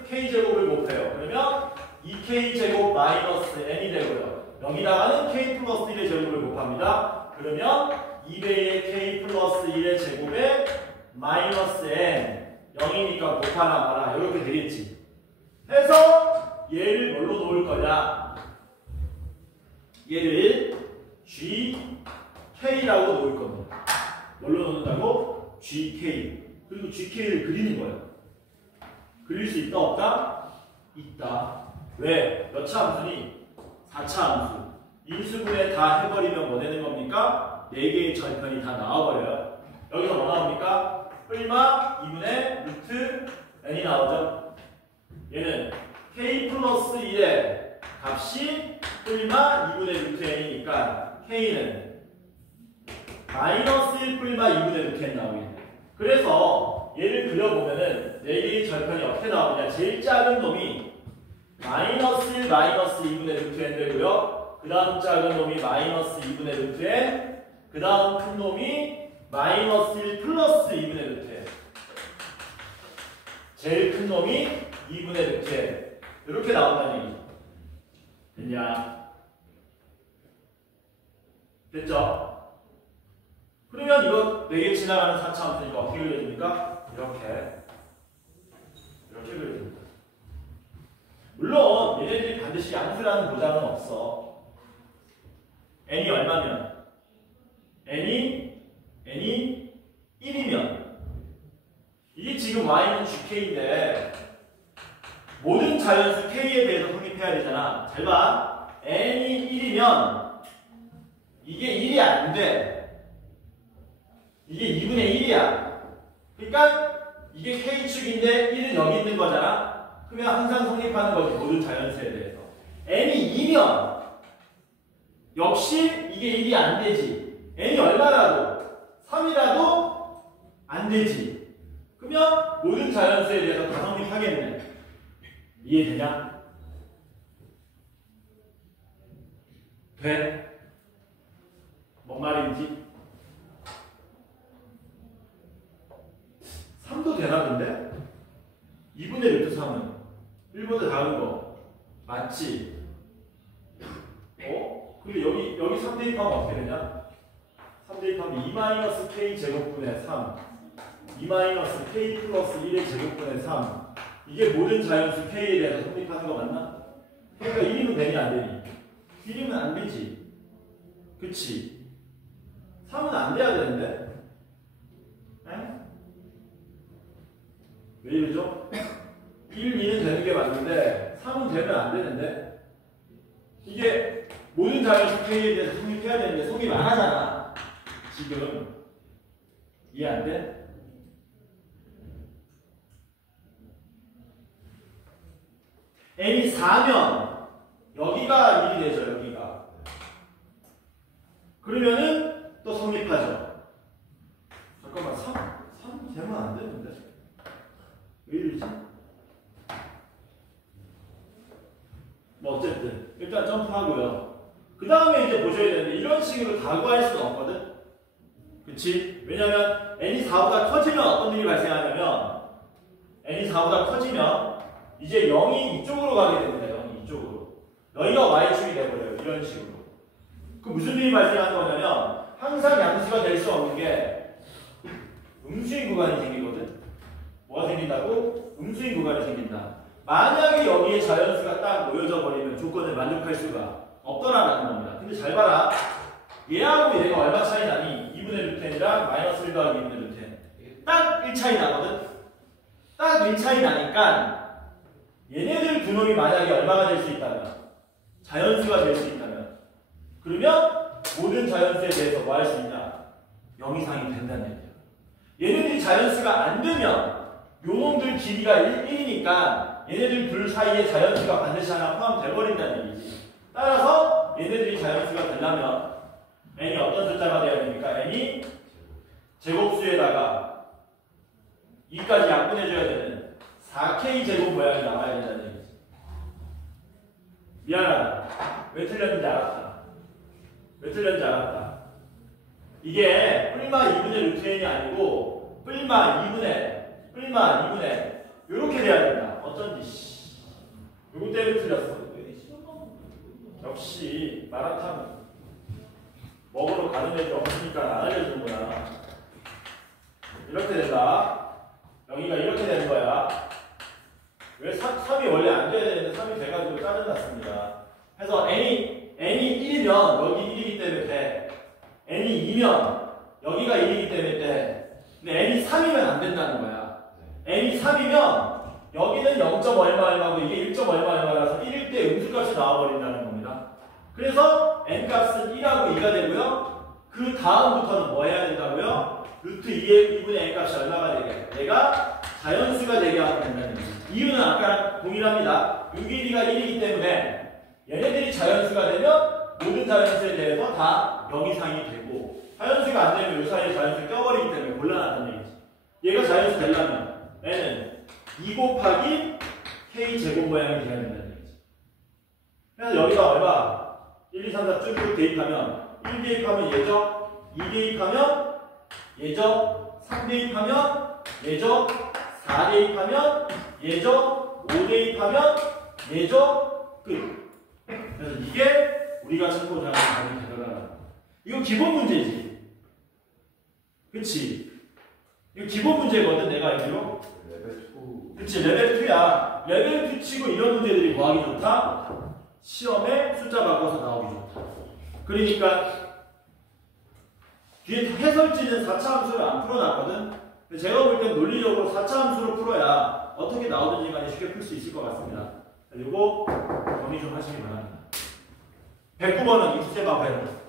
k 제곱을 곱해요. 그러면 2k 제곱 마이너스 n이 되고요. 여기다가는 k 플러스 1의 제곱을 곱합니다. 그러면 2배의 k 플러스 1의 제곱에 마이너스 n 0이니까 곱하나 마나 이렇게 되겠지. 해서 얘를 뭘로 놓을 거냐? 얘를 gk라고 놓을 겁니다. 뭘로 놓는다고? gk. 그리고 gk를 그리는 거예요. 그릴 수 있다 없다? 있다. 왜? 몇 차 함수니? 4차 함수. 인수분해 다 해버리면 뭐 되는 겁니까? 4개의 절편이 다 나와버려요. 여기서 뭐 나옵니까? 뿔마 2분의 루트 n이 나오죠. 얘는 k 플러스 1의 값이 뿔마 2분의 루트 n이니까 k는 마이너스 1 뿔마 2분의 루트 n 나오겠네. 그래서 얘를 그려보면은 4개의 절편이 어떻게 나오느냐? 제일 작은 놈이 마이너스 1 마이너스 2분의 루트 n 되고요. 그 다음 작은 놈이 마이너스 2분의 루트 n, 그 다음 큰 놈이 마이너스 1 플러스 2분의 루트 n. 제일 큰 놈이 2분의 루트 n. 이렇게 나온다는 얘기죠. 됐냐? 됐죠? 그러면 이거 4개 지나가는 4차 함수니까 어떻게 그려집니까? 이렇게 그려집니다. 물론 얘네들이 반드시 양수라는 보장은 없어. n이 얼마면? n이 1이면 이게 지금 y는 gk인데 모든 자연수 k에 대해서 확립해야 되잖아. 잘 봐. n이 1이면 이게 1이 안 돼. 이게 2분의 1이야. 그러니까 이게 k축인데 1은 여기 있는 거잖아. 그러면 항상 성립하는 거지. 모든 자연수에 대해서. n이 2면 역시 이게 1이 안 되지. n이 얼마라도 3이라도 안 되지. 그러면 모든 자연수에 대해서 다 성립하겠네. 이해되냐? 돼? 뭔 말인지? 3도 되나던데? 2분의 루트 3은 1보다 작은 거 맞지? 그리고 여기 3 대입하면 어떻게 되냐? 3 대입하면 2-k 제곱분의 3 2-k 플러스 1의 제곱분의 3 이게 모든 자연수 k에 대해서 성립하는 거 맞나? 그러니까 1이면 되니 안 되니? 1이면 안 되지. 그치? 3은 안 돼야 되는데? 에? 왜 이러죠? 1, 2는 되는 게 맞는데 3은 되면 안 되는데? 이게 모든 자연수 k에 대해서 성립해야 되는데 성립 안 하잖아. 지금. 이해 안 돼? n이 4면 여기가 1이 되죠. 여기가. 그러면은 또 성립하죠. 잠깐만 3 되면 안 되는데 왜 이러지? 뭐 어쨌든 일단 점프하고요. 그 다음에 이제 보셔야 되는데 이런 식으로 다 구할 수는 없거든. 그치? 왜냐면 n이 4보다 커지면 어떤 일이 발생하냐면 n이 4보다 커지면 이제 0이 이쪽으로 가게 됩니다. 0이 이쪽으로. 여기가 y축이 돼버려요. 이런 식으로. 그 무슨 일이 발생하는 거냐면 항상 양수가 될 수 없는 게 음수인 구간이 생기거든. 뭐가 생긴다고? 음수인 구간이 생긴다. 만약에 여기에 자연수가 딱 모여져 버리면 조건을 만족할 수가 없더라라는 겁니다. 근데 잘 봐라. 얘하고 얘가 얼마 차이 나니? 2분의 루트 n이랑 마이너스 1 더하기 2분의 루트 n. 딱 1 차이 나거든. 딱 1 차이 나니까 얘네들 두 놈이 만약에 얼마가 될 수 있다면 자연수가 될 수 있다면 그러면 모든 자연수에 대해서 뭐 할 수 있냐? 0 이상이 된다는 얘기야. 얘네들이 자연수가 안 되면 요 놈들 길이가 1이니까 얘네들 둘 사이에 자연수가 반드시 하나 포함돼 버린다는 얘기지. 따라서 얘네들이 자연수가 되려면 n이 어떤 숫자가 되어야 됩니까? n이 제곱수에다가 2까지 약분해줘야 되는 4k 제곱 모양이 나와야 된다는 얘기지. 미안하다. 왜 틀렸는지 알았다. 왜 틀렸는지 알았다. 이게 뿔마 2분의 루트 n이 아니고 뿔마 2분의 요렇게 돼야 된다. 어쩐지 요거 때문에 틀렸어. 역시 마라탕 먹으러 가는 애들 없으니까 안 알려주는구나. 이렇게 된다. 여기가 이렇게 되는 거야. 왜 3이 원래 안 돼야 되는데 3이 돼가지고 짜증났습니다. 그래서 n이 1이면 여기 1이기 때문에 돼. n이 2면 여기가 1이기 때문에 돼. 근데 n이 3이면 안 된다는 거야. n이 3이면 여기는 0. 얼마고 이게 1. 얼마라서 1일 때 음수값이 나와버린다는 겁니다. 그래서 n값은 1하고 2가 되고요. 그 다음부터는 뭐 해야 된다고요? 루트 2분의 n값이 얼마가 되게? 얘가 자연수가 되게 하면 된다는 거예요. 이유는 아까랑 동일합니다. 6일이가 1이기 때문에 얘네들이 자연수가 되면 모든 자연수에 대해서 다 0 이상이 되고 자연수가 안 되면 이 사이에 자연수 껴버리기 때문에 곤란하다는 얘기지. 얘가 자연수 되려면 얘는 2 곱하기 k 제곱 모양이 돼야 된다는 얘기지. 그래서 여기가 얼마? 1, 2, 3, 4 쭉 대입하면 1 대입하면 얘죠? 2 대입하면 얘죠? 3 대입하면 얘죠? 4 대입하면 얘죠? 5 대입하면 얘죠? 끝. 그래서 이게 우리가 찾고자 하는 답이 되더라. 이거 기본 문제지. 그치? 이거 기본 문제거든, 내가 알기로. 레벨 2. 그치, 레벨 2야. 레벨 2 치고 이런 문제들이 뭐 하기 좋다? 시험에 숫자 바꿔서 나오기 좋다. 그러니까 뒤에 해설지는 4차 함수를 안 풀어놨거든. 근데 제가 볼 땐 논리적으로 4차 함수를 풀어야 어떻게 나오든지 간에 쉽게 풀 수 있을 것 같습니다. 그리고 정리 좀 하시기 바랍니다. 109번은 입수제 봐봐요.